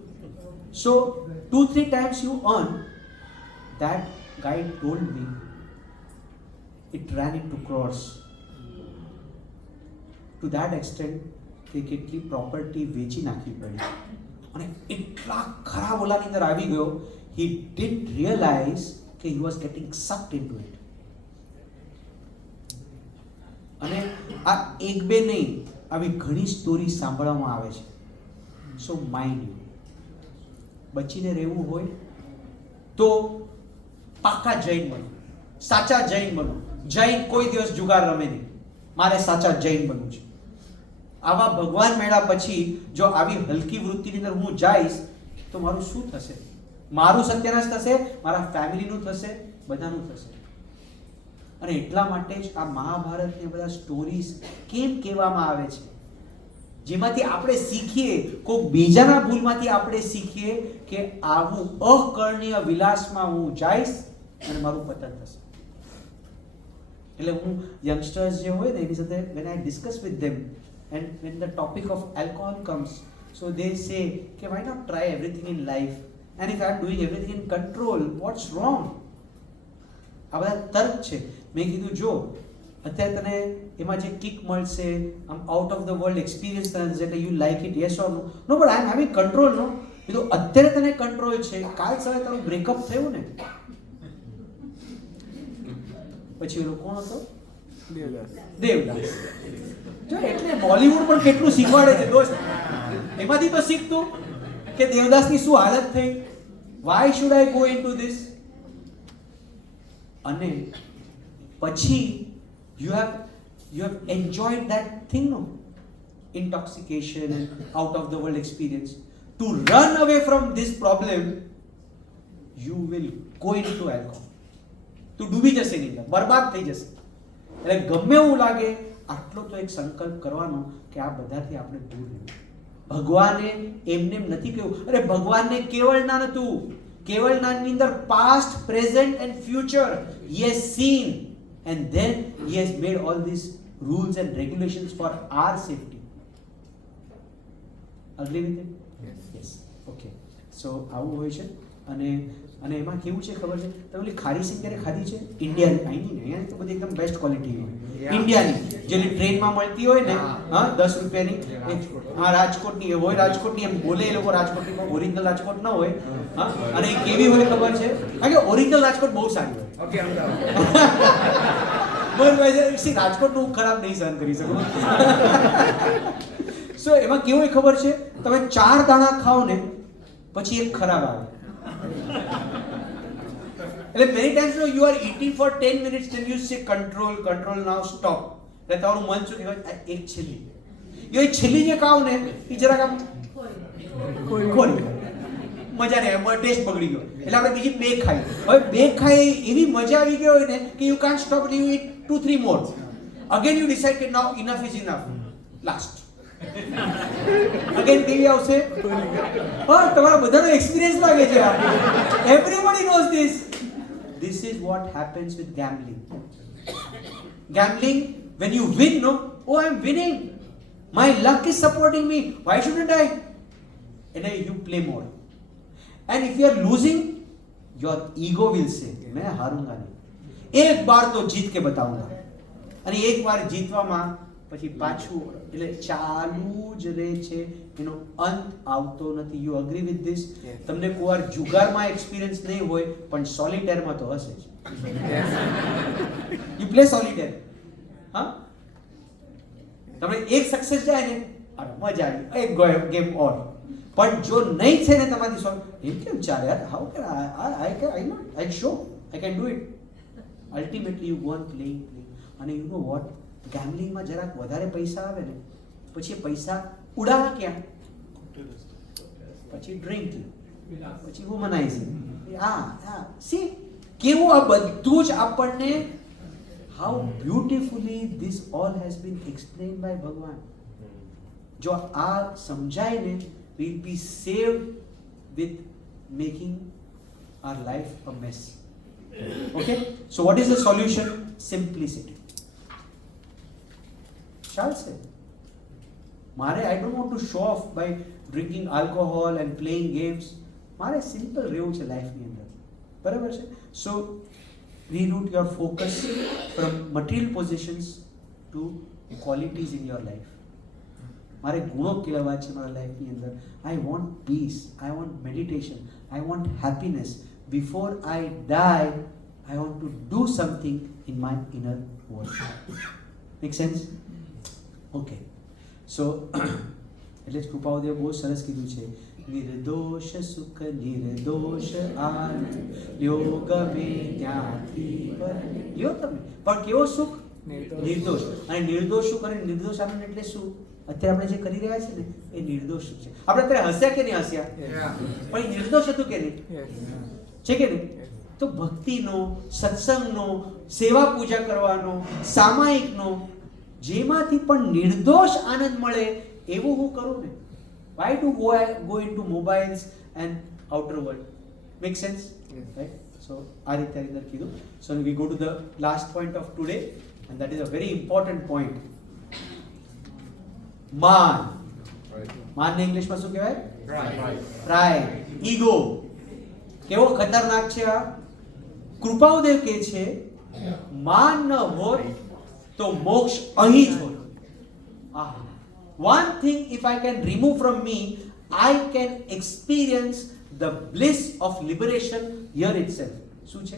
So 2-3 times you earn. That guy told me it ran into crores. To that extent કે કેટલી પ્રોપર્ટી વેચી નાખવી પડી. અને એટલા ખરાબ ઓલાની અંદર આવી ગયો. he didn't realize કે he was getting sucked into it. અને આ એક બે નહીં, આવી ઘણી સ્ટોરી સાંભળવામાં આવે છે. સો માઇન્ડ યુ, બચીને રહેવું હોય તો પાકા જૈન બનો, સાચા જૈન બનો. જૈન કોઈ દિવસ જુગાર રમે નહીં. મારે સાચા જૈન બનવું છે. આવા ભગવાન મેળા પછી જો આવી હલકી વૃત્તિની અંદર હું જઈશ તો મારું શું થશે? મારું સત્યાનાશ થશે, મારા ફેમિલીનું થશે, બધાનું થશે. અને એટલા માટે જ આ મહાભારતને બધા સ્ટોરીઝ કેમ કહેવામાં આવે છે, જેમાંથી આપણે શીખીએ, કોઈ બીજાના ભૂલમાંથી આપણે શીખીએ કે આવું અકર્ણ્ય વિલાસમાં હું જઈશ અને મારું પતન થશે. એટલે હું યંગસ્ટર્સ જે હોય ને એની સાથે when I discuss with them and when the topic of alcohol comes, so they say કે why not try everything in life, and if I am doing everything in control, what's wrong? આ બધા તર્ક છે. મેં કીધું જો અત્યારે તને એમાં જે કિક મળશે, આમ out of the world experience થશે એટલે you like it, yes or no? No, but I am having control. No, કીધું અત્યારે તને કંટ્રોલ છે, કાલ સવારે તારું બ્રેકઅપ થયું ને પછી એનો કોણ હતો? દેવદાસ. જો એટલે બોલિવૂડ પણ કેટલું શીખવાડે છે દોસ્ત. એમાંથી તો શીખતું કે દેવદાસની શું હાલત થઈ. Why should I go into this? અને પછી you have You have enjoyed that thing, no? Intoxication and out of the world experience. To run away from this problem, you will go into alcohol. તું ડૂબી જશે નહીં, બરબાદ થઈ જશે. એટલે ગમે એવું લાગે આટલો તો એક સંકલ્પ કરવાનો કે આ બધાથી આપણે દૂર રહેવું. ભગવાને એમને નથી કહ્યું. અરે ભગવાનને કેવળ જ્ઞાન હતું. કેવળ જ્ઞાનની અંદર past, present and future he has seen and then he has made all these rules and regulations for our safety. Agree with it? Yes. Okay. So આવું હોય છે. અને એમાં કેવું છે ખબર છે, તમે ઓલી ખારી સિંગ ક્યારે ખાધી છે? ઇન્ડિયન અહીંની ને, અહીંયા તો બધી એકદમ બેસ્ટ ક્વોલિટી હોય. ઇન્ડિયાની જેની ટ્રેનમાં મળતી હોય ને, હા, 10 રૂપિયાની. હા, રાજકોટની હોય. રાજકોટની એમ બોલે એ લોકો, રાજકોટની ઓરિજિનલ રાજકોટ ન હોય. હા, અને એ કેવી હોય ખબર છે? કારણ કે ઓરિજિનલ રાજકોટ બહુ સારી હોય. Okay, બરાબર છે. રાજકોટનું હું ખરાબ નહીં સહન કરી શકું. સો એમાં કેવું હોય ખબર છે, તમે 4 દાણા ખાઓ ને પછી એક ખરાબ આવે. એટલે many times you are eating for 10 minutes, then you say control now, stop. એટલે તમારું મન શું કહેવાય, એક છેલ્લી. એ છેલ્લી જે ખાવ ને એ જરાક આમ ખોરી મજા નહીં આવે, ટેસ્ટ બગડી ગયો. એટલે આપણે બીજી 2 ખાઈ. હવે 2 ખાઈ એવી મજા આવી ગઈ હોય ને કે you can't stop, you eat 2-3 more. Again you decide that now enough is enough. Last. Again કેવી આવશે? હા, તમારા બધાનો એક્સપિરિયન્સ લાગે છે. Everybody knows this. This is what happens with gambling. Gambling, when you win, no, oh, I'm winning. My luck is supporting me. Why shouldn't I? And then you play more. And if you are losing, your ego will say, मैं हारूंगा नहीं. एक बार तो जीत के बताऊंगा. અને એક વાર જીતવામાં પછી પાછું એટલે ચાલુ જ રહે છે, એનો અંત આવતો નથી. You agree with this? તમને કોઈ વાર જુગારમાં એક્સપિરિયન્સ નહીં હોય પણ સોલિટેરમાં તો હશે જ. યુ પ્લે સોલિટેર, હા, તમને એક સક્સેસ જાય ને, અરે મજા આવી, એક ગેમ ઓર. પણ જો નહીં છે ને તમારી સોલ્વ, એમ કેમ ચાલે યાર, how can I show I can do it. Ultimately you go on playing. અને યુ નો વોટ, ગેમ્બલિંગમાં જરાક વધારે પૈસા આવે ને પછી એ પૈસા ઉડાવા ક્યાં? પછી ડ્રિંક, પછી વુમનાઇઝિંગ. સી કેવું આ બધું જ આપણને, how beautifully this all has been explained by ભગવાન. જો આ સમજાય ને, we'll be saved with making our life a mess. Okay, so what is the solution? Simplicity. Shall say, મારે I don't want to show off by drinking alcohol and playing games. મારે સિમ્પલ રહેવું છે લાઈફની અંદર, બરાબર છે? So reroute your focus from material possessions to qualities in your life. મારે ગુણો કેળવવા છે મારા લાઈફની અંદર. I want peace, I want meditation, I want happiness. Before I die, I want to do something in my inner world. Make sense? Okay. So એટલે જ કૃપાદેવ બહુ સરસ કીધું છે, નિર્દોષ સુખ નિર્દોષ આનંદ લ્યો ગમે ત્યાંથી લ્યો તમે. પણ કેવો સુખ? નિર્દોષ. અને નિર્દોષ સુખ અને નિર્દોષ આનંદ એટલે શું? અત્યારે આપણે જે કરી રહ્યા છે ને એ નિર્દોષ સુખ છે. આપણે અત્યારે હસ્યા કે નહીં હસ્યા? પણ એ નિર્દોષ હતું કે નહીં? છે કે નહીં? તો ભક્તિનો, સત્સંગનો, સેવા પૂજા કરવાનો, સામાયિકનો, જેમાંથી પણ નિર્દોષ આનંદ મળે એવું હું કરું ને. Why to go into mobiles and outer world? Make sense? Right? So આ રીતે કીધું. So we go to the last point of today, and that is a very important point. માન. માનને ઇંગ્લિશમાં શું કહેવાય? Pride, ego. કેવો ખતરનાક છે આ! કૃપાદેવ કહે છે માન ન હોત તો મોક્ષ અહીં જ હોત. One thing, if I can remove from me, I can experience the bliss of liberation here itself. શું છે?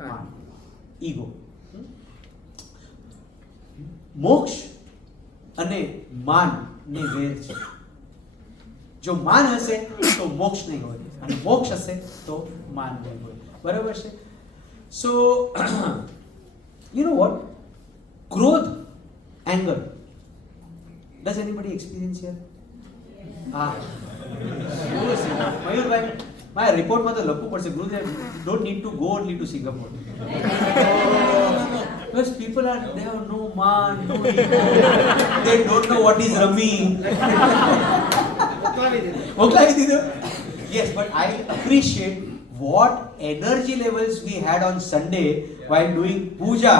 માન, ઈગો. મોક્ષ અને માન ને વેર છે. જો માન હશે તો મોક્ષ નહીં હોય, અને મોક્ષ હશે તો માન નહીં હોય. બરાબર છે? સો યુ નો વોટ, ક્રોધ, anger. Does anybody experience here? હા. મયુરભાઈ, મારા રિપોર્ટમાં તો લખવું પડશે, ગુરુદેવ don't need to go only to Singapore. Because people are, they have no man, no ego. They don't know what is rummy. મોકલાવી દીધો. Yes, but I appreciate what energy levels we had on Sunday while doing puja.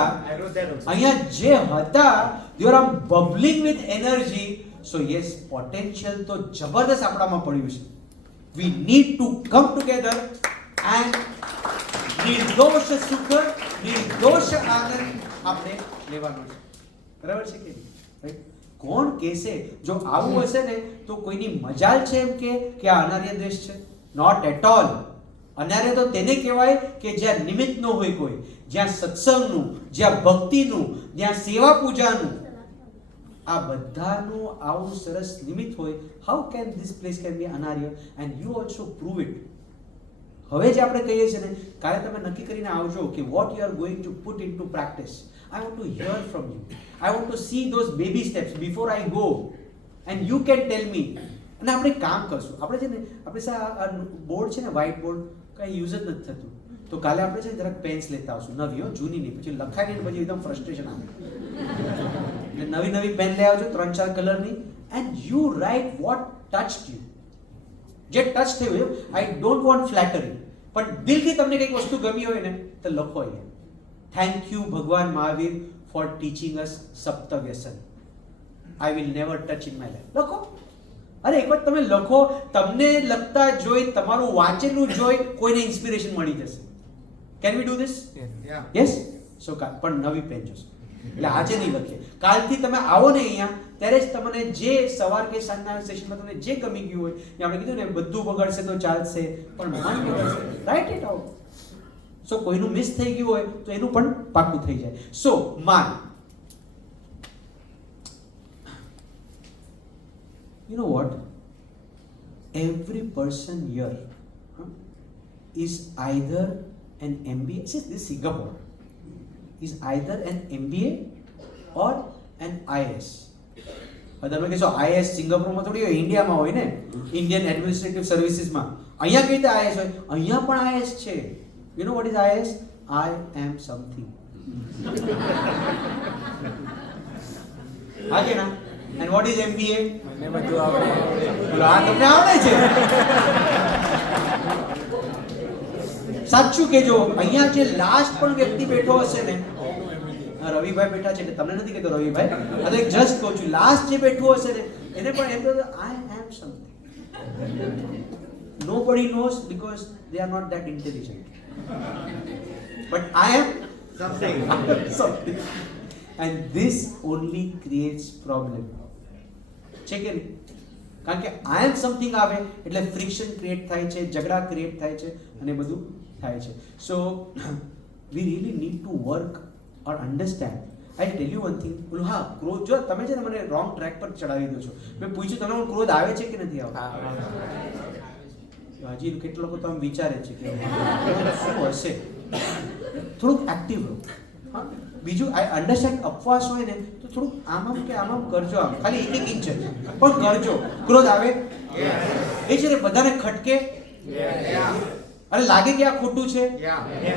અહીંયા જે હતા, they are bubbling with energy. So yes, potential તો જબરદસ્ત આપણામાં પડ્યું છે. We need to come together and નિર્દોષ સુખ, નિર્દોષ આનંદ આપણે લેવાનો છે. બરાબર છે કે નહીં? Right? કોણ કહેશે જો આવું હશે ને તો કોઈની મજાલ છે એમ કે આ અનાર્ય દેશ છે? Not at all. અનાર્ય તો તેને કહેવાય કે જ્યાં નિમિત્ત ન હોય કોઈ, જ્યાં સત્સંગનું, જ્યાં ભક્તિનું, જ્યાં સેવા પૂજાનું, આ બધાનું આવું સરસ નિમિત્ત હોય. How can this place can be anarya? And you also prove it. હવે જે આપણે કહીએ છીએ ને, કાલે તમે નક્કી કરીને આવજો કે what you are going to put in to practice. I want to hear from you. I want to see those baby steps before I go. And you can tell me. અને આપણે કામ કરશું. આપણે છે ને, આપણે બોર્ડ છે ને, વ્હાઇટ બોર્ડ કાંઈ યુઝ જ નથી થતું. તો કાલે આપણે છે ને જરાક પેન્સ લેતા આવશું, નવી હો, જૂની નહીં. પછી લખાય નહીં, પછી એકદમ ફ્રસ્ટ્રેશન આવે. એટલે નવી પેન લઈ આવજો, 3-4 કલરની. And you write what touched you. જે ટચ થયું, આઈ ડોન્ટ વોન્ટ ફ્લેટરી, પણ દિલથી તમને કંઈક વસ્તુ ગમી હોય ને તો લખો અહીંયા. Thank you, Bhagwan Mahavir, for teaching us Saptavyasana. I will never touch in my life. લખો. અરે એક વખત તમે લખો, તમને લખતા જોઈ, તમારું વાંચેલું જોઈ કોઈને ઇન્સ્પિરેશન મળી જશે. Can we do this? Yes? So પણ નવી પેન જોશે. એટલે આજે નહીં લખીએ. કાલથી તમે આવો ને અહીંયા, ત્યારે જ તમને જે સવાર કે સાંજના સેશનમાં તમને જે ગમી ગયું હોય, આપણે કીધું ને બધું બગડશે તો ચાલશે, પણ મન બગડશે. Write it out. સો કોઈનું મિસ થઈ ગયું હોય તો એનું પણ પાકું થઈ જાય. સો માન, you know what, every person here is either an MBA, see this Singapore is either an MBA or an IS. તમે કહેશો IS સિંગાપુરમાં થોડી હોય, ઇન્ડિયામાં હોય ને, ઇન્ડિયન એડમિનિસ્ટ્રેટિવ સર્વિસીસમાં. અહીંયા કઈ રીતે IS હોય? અહીંયા પણ IS છે. You know what is IS? I am something. હા કે ના? And what is MBA? મને બધું આવડે. આ તમને આવડે છે? સાચું કેજો, અહીંયા જે લાસ્ટ પણ વ્યક્તિ બેઠો હશે ને, રવિભાઈ બેઠા છે, તમને નથી કહેતો રવિભાઈ, આ તો એક જસ્ટ કહું છું, લાસ્ટ જે બેઠું હશે ને એને પણ એમ કહે I am something. Nobody knows because they are not that intelligent. But I am something. something. And this only creates problem. છે કે નહીં? કારણ કે I am something આવે એટલે ફ્રિક્શન ક્રિએટ થાય છે, ઝઘડા ક્રિએટ થાય છે અને બધું થાય છે. So we really need to work or understand. I tell you one thing. હા, ક્રોધ, જો તમે છે ને મને રોંગ ટ્રેક પર ચડાવી દો છો. મેં પૂછ્યું તમને ક્રોધ આવે છે કે નથી આવતો? હજી કેટલા લોકો તો આમ વિચારે છે કે શું હશે. થોડુંક એક્ટિવ રહો. હા, બીજું આઈ અન્ડરસ્ટેન્ડ, અપવાસ હોય ને તો થોડુંક આમ કે આમ કરજો, આમ ખાલી 1 ઇંચ પણ કરજો. ક્રોધ આવે એ છે ને બધાને ખટકે અને લાગે કે આ ખોટું છે.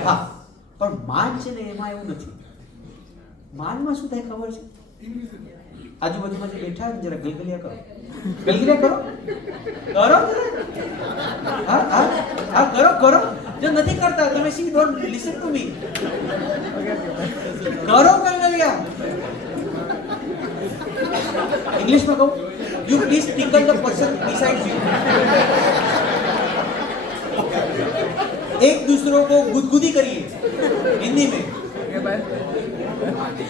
હા, પણ માન છે ને એમાં એવું નથી. માનમાં શું થાય ખબર છે? આજુબાજુમાં જે બેઠા ને જરા ગલગલિયા કરો. ગલગલિયા કરો. હા હા હા, કરો. જો નથી કરતા તમે C don't listen to me. કરો ગલગલિયા. इंग्लिश में कहूँ, you please tickle the person beside you. एक दूसरों को गुदगुदी करिए हिंदी में.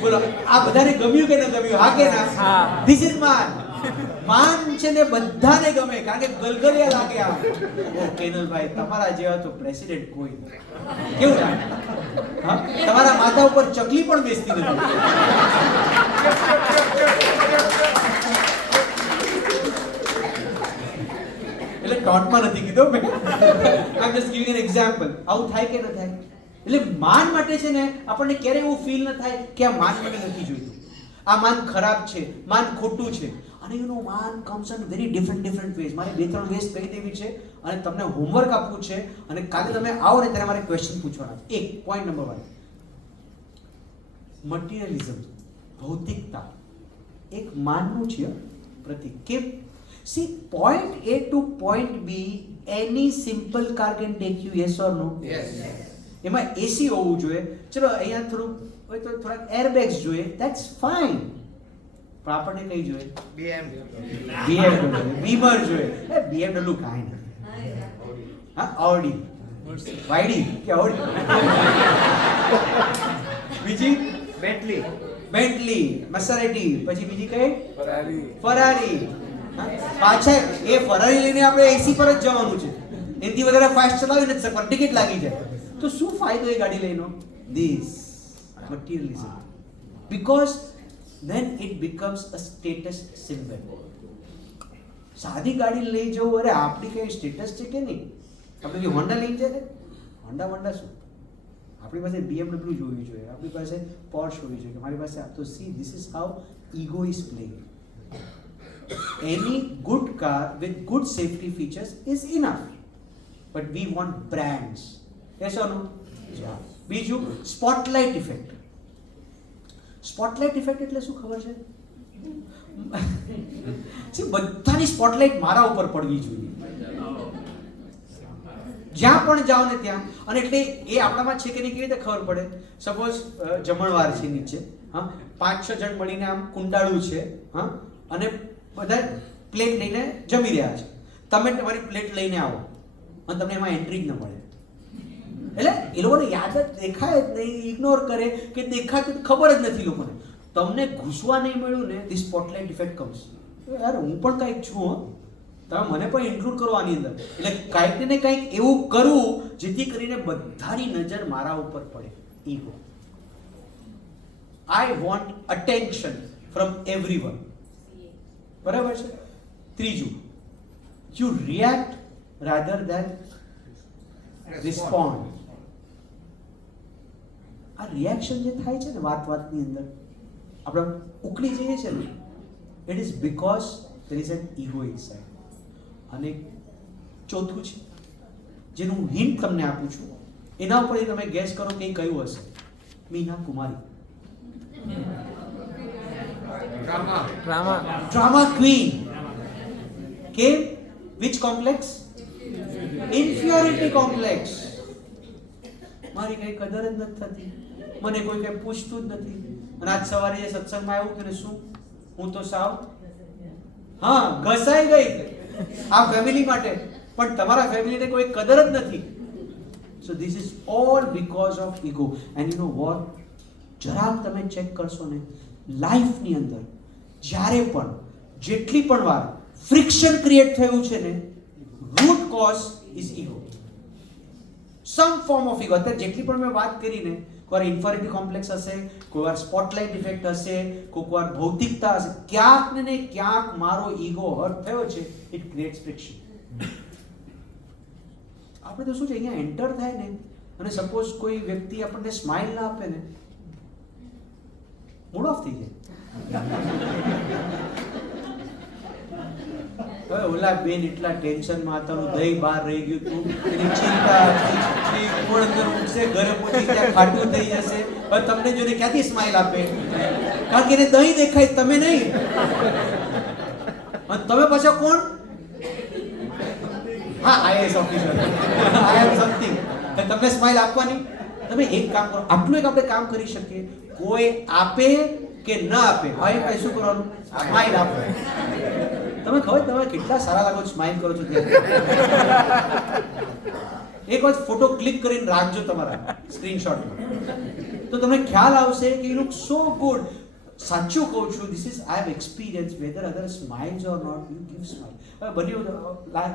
બોલો આ બધાને ગમ્યું કે ન ગમ્યું? હા કે ના? ધીસ ઇઝ માન. માન છે ને બધાને ગમે કારણ કે ગલગલિયા લાગે. આ ઓ કેનલભાઈ, તમારા જેવા તો પ્રેસિડેન્ટ કોઈ નથી. કેવું લાગે? હા, તમારા માથા ઉપર ચકલી પણ બેસતી નથી. એટલે ટોન્ટમાં નથી કીધું મેં. I am just giving an example. આવું થાય કે ન થાય? એટલે માન માટે છે ને આપણને ક્યારે એવું ફીલ ન થાય કે આ માન મને નથી જોઈતું, આ માન ખરાબ છે, માન ખોટું છે. અને યુ નો માન comes in very different ways. મારે 2-3 વેઝ કહી દેવી છે અને તમને હોમવર્ક આપવું છે અને કાલે તમે આવો ને ત્યારે મારે ક્વેશ્ચન પૂછવાના છે. એક પોઈન્ટ નંબર 1, મટીરિયલિઝમ, ભૌતિકતા એક માનનું છે પ્રતીક. કેમ? C, point A to point B, any simple car can take you, yes or no? Yes. એમાં એસી હોવું જોઈએ, ચલો અહીંયા થોડું હોય તો થોડાક એરબેગ્સ જોઈએ, ધેટ્સ ફાઇન. પણ આપણને કઈ જોઈએ? BMW, બીમર જોઈએ. એ BMW કાંઈ નથી. હા, ઓડી, વાયડી કે ઓડી? બીજી બેન્ટલી, મસેરાટી, પછી બીજી કઈ? ફરારી. પાછા એ ફરારી લઈને આપણે એસી પર જ જવાનું છે, એનાથી વધારે ફાસ્ટ ચલાવીને પર ટિકિટ લાગી જાય તો શું ફાયદો એ ગાડી લઈનો? This materialism, because then it becomes a status symbol. સાદી ગાડી લઈ જવું, અરે આપણી કઈ સ્ટેટસ છે કે નહીં? આપણે જે હોન્ડા લઈ જાય, હોન્ડા શું, આપણી પાસે BMW જોવી જોઈએ, આપણી પાસે પોર્શ હોવી જોઈએ, મારી પાસે તો see this is how ego is playing. Any good car with good safety features is enough, but we want brands. Yes or no? Yeah. બીજું સ્પોટલાઇટ ઇફેક્ટ. સ્પોટલાઇટ ઇફેક્ટ એટલે શું ખબર છે? બધાની સ્પોટલાઇટ મારા ઉપર પડવી જોઈએ, જ્યાં પણ જાઓ ને ત્યાં. અને એટલે એ આપણામાં છે કે નહીં કેવી રીતે ખબર પડે? સપોઝ જમણવાર છે નીચે, હા, 5-6 જણ મળીને આમ કુંડાળું છે, હા, અને બધા પ્લેટ લઈને જમી રહ્યા છે. તમે તમારી પ્લેટ લઈને આવો અને તમને એમાં એન્ટ્રી જ ન મળે, એટલે એ લોકોને યાદ જ દેખાય જ નહીં, ઇગ્નોર કરે કે દેખાતું ખબર જ નથી લોકોને. તમને ઘૂસવા નહીં મળ્યું ને, ધી સ્પોટલાઇટ ઇફેક્ટ કમ્સ. યાર હું પણ કંઈક છું, હો, તમે મને પણ ઇન્ક્લુડ કરો આની અંદર. એટલે કંઈક ને કંઈક એવું કરવું જેથી કરીને બધાની નજર મારા ઉપર પડે. Ego. I want attention from everyone. બરાબર છે? ત્રીજું, you react rather than respond. આ રિએક્શન જે થાય છે ને વાતની અંદર આપણે ઉકળી જઈએ છે ને, it is because there is an ego inside. અને ચોથું છે જેનું હું હિન્ટ તમને આપું છું, એના ઉપર તમે ગેસ કરો કે કયું હશે. Meena Kumari, drama queen. કેમ? Which complex? Inferiority complex. મારી કઈ કદર જ નથી થતી, મને કોઈ કઈ પૂછતું જ નથી. અને આજ સવારે જે સત્સંગમાં આવ્યું કે શું, હું તો સાવ ઘસાઈ ગઈ આ ફેમિલી માટે, પણ તમારા ફેમિલીને કોઈ કદર જ નથી. સો this is all because of ego. And you know vote, જરાક તમે ચેક કરશો ને લાઈફની અંદર જ્યારે પણ જેટલી પણ વાર ફ્રિક્શન ક્રિએટ થયું છે ને, root cause is ego, some form of ego. અત્યારે જેટલી પણ મેં વાત કરી ને, કોઈ વાર ઇન્ફિયોરિટી કોમ્પ્લેક્સ હશે, કોઈ વાર સ્પોટલાઇટ ઇફેક્ટ હશે, કોઈ વાર ભૌતિકતા હશે, ક્યાંક ને ક્યાંક મારો ઈગો હર્ટ થયો છે. It creates friction. આપણે તો શું છે, અહીંયા એન્ટર થાય ને અને સપોઝ કોઈ વ્યક્તિ આપણને સ્માઇલ ના આપે ને, મૂડ ઓફ થઈ જાય. હવે ઓલા બેન એટલા ટેન્શનમાં હતા, દહીં બહાર રહી ગયું હતું, એની ચિંતા હતી, કોણ અંદર ઉઠશે, ઘરે પહોંચી ત્યાં ખાટું થઈ જશે. હવે તમને જોઈને ક્યાંથી સ્માઇલ આપે? કારણ કે એને દહીં દેખાય, તમે નહીં. અને તમે પાછા કોણ? હા, IAS officer, I am something. તમને સ્માઇલ આપવાની. તમે એક કામ કરો, આટલું એક આપણે કામ કરી શકીએ, કોઈ આપે કે ન આપે, હવે શું કરવાનું? સ્માઇલ આપો. તમે ખબર તમે કેટલા સારા લાગો છો, સ્માઇલ કરો છો. એક વખત ફોટો ક્લિક કરીને રાખજો તમારા સ્ક્રીનશોટમાં, તો તમને ખ્યાલ આવશે કે યુ લુક સો ગુડ. સાચું કહું છું, this is I have experience, whether other smiles or not, you give smile. હવે બન્યું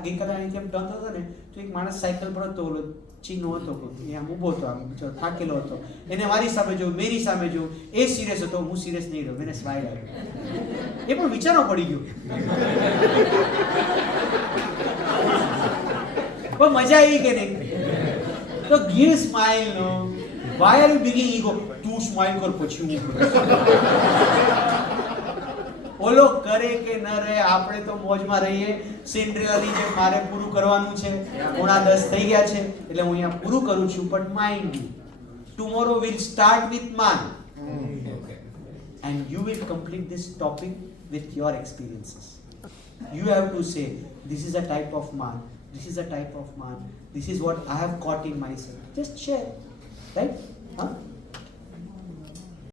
ગઈકાલે અહીં કેમ ટર્ન થતો ને, તો એક માણસ સાયકલ પર હતો, ઓલો ચીનો હતો, એ આમ ઊભો હતો, આમ થાકેલો હતો, એને મારી સામે જોયું, મેરી સામે જોયું, એ સિરિયસ હતો, હું સિરિયસ નહીં રહ્યો, મને સ્માઇલ આવી. એ પણ વિચારવા પડી ગયું, પણ મજા આવી કે નહીં? તો give smile no. Why are you bringing ego? તું સ્માઈલ કર પછી હું કરું. ઓલો કરે કે ન રહે, આપણે તો મોજમાં રહીએ. સિન્ડ્રેલાની જેમ મારે પૂરું કરવાનું છે. 9:30 થઈ ગયા છે એટલે હું અહીંયા પૂરું કરું છું. But mind you, tomorrow will start with માન. And you will complete this topic with your experiences. You have to say, this is a type of man, this is a type of man, this is what I have caught in myself. Just share, right? Huh?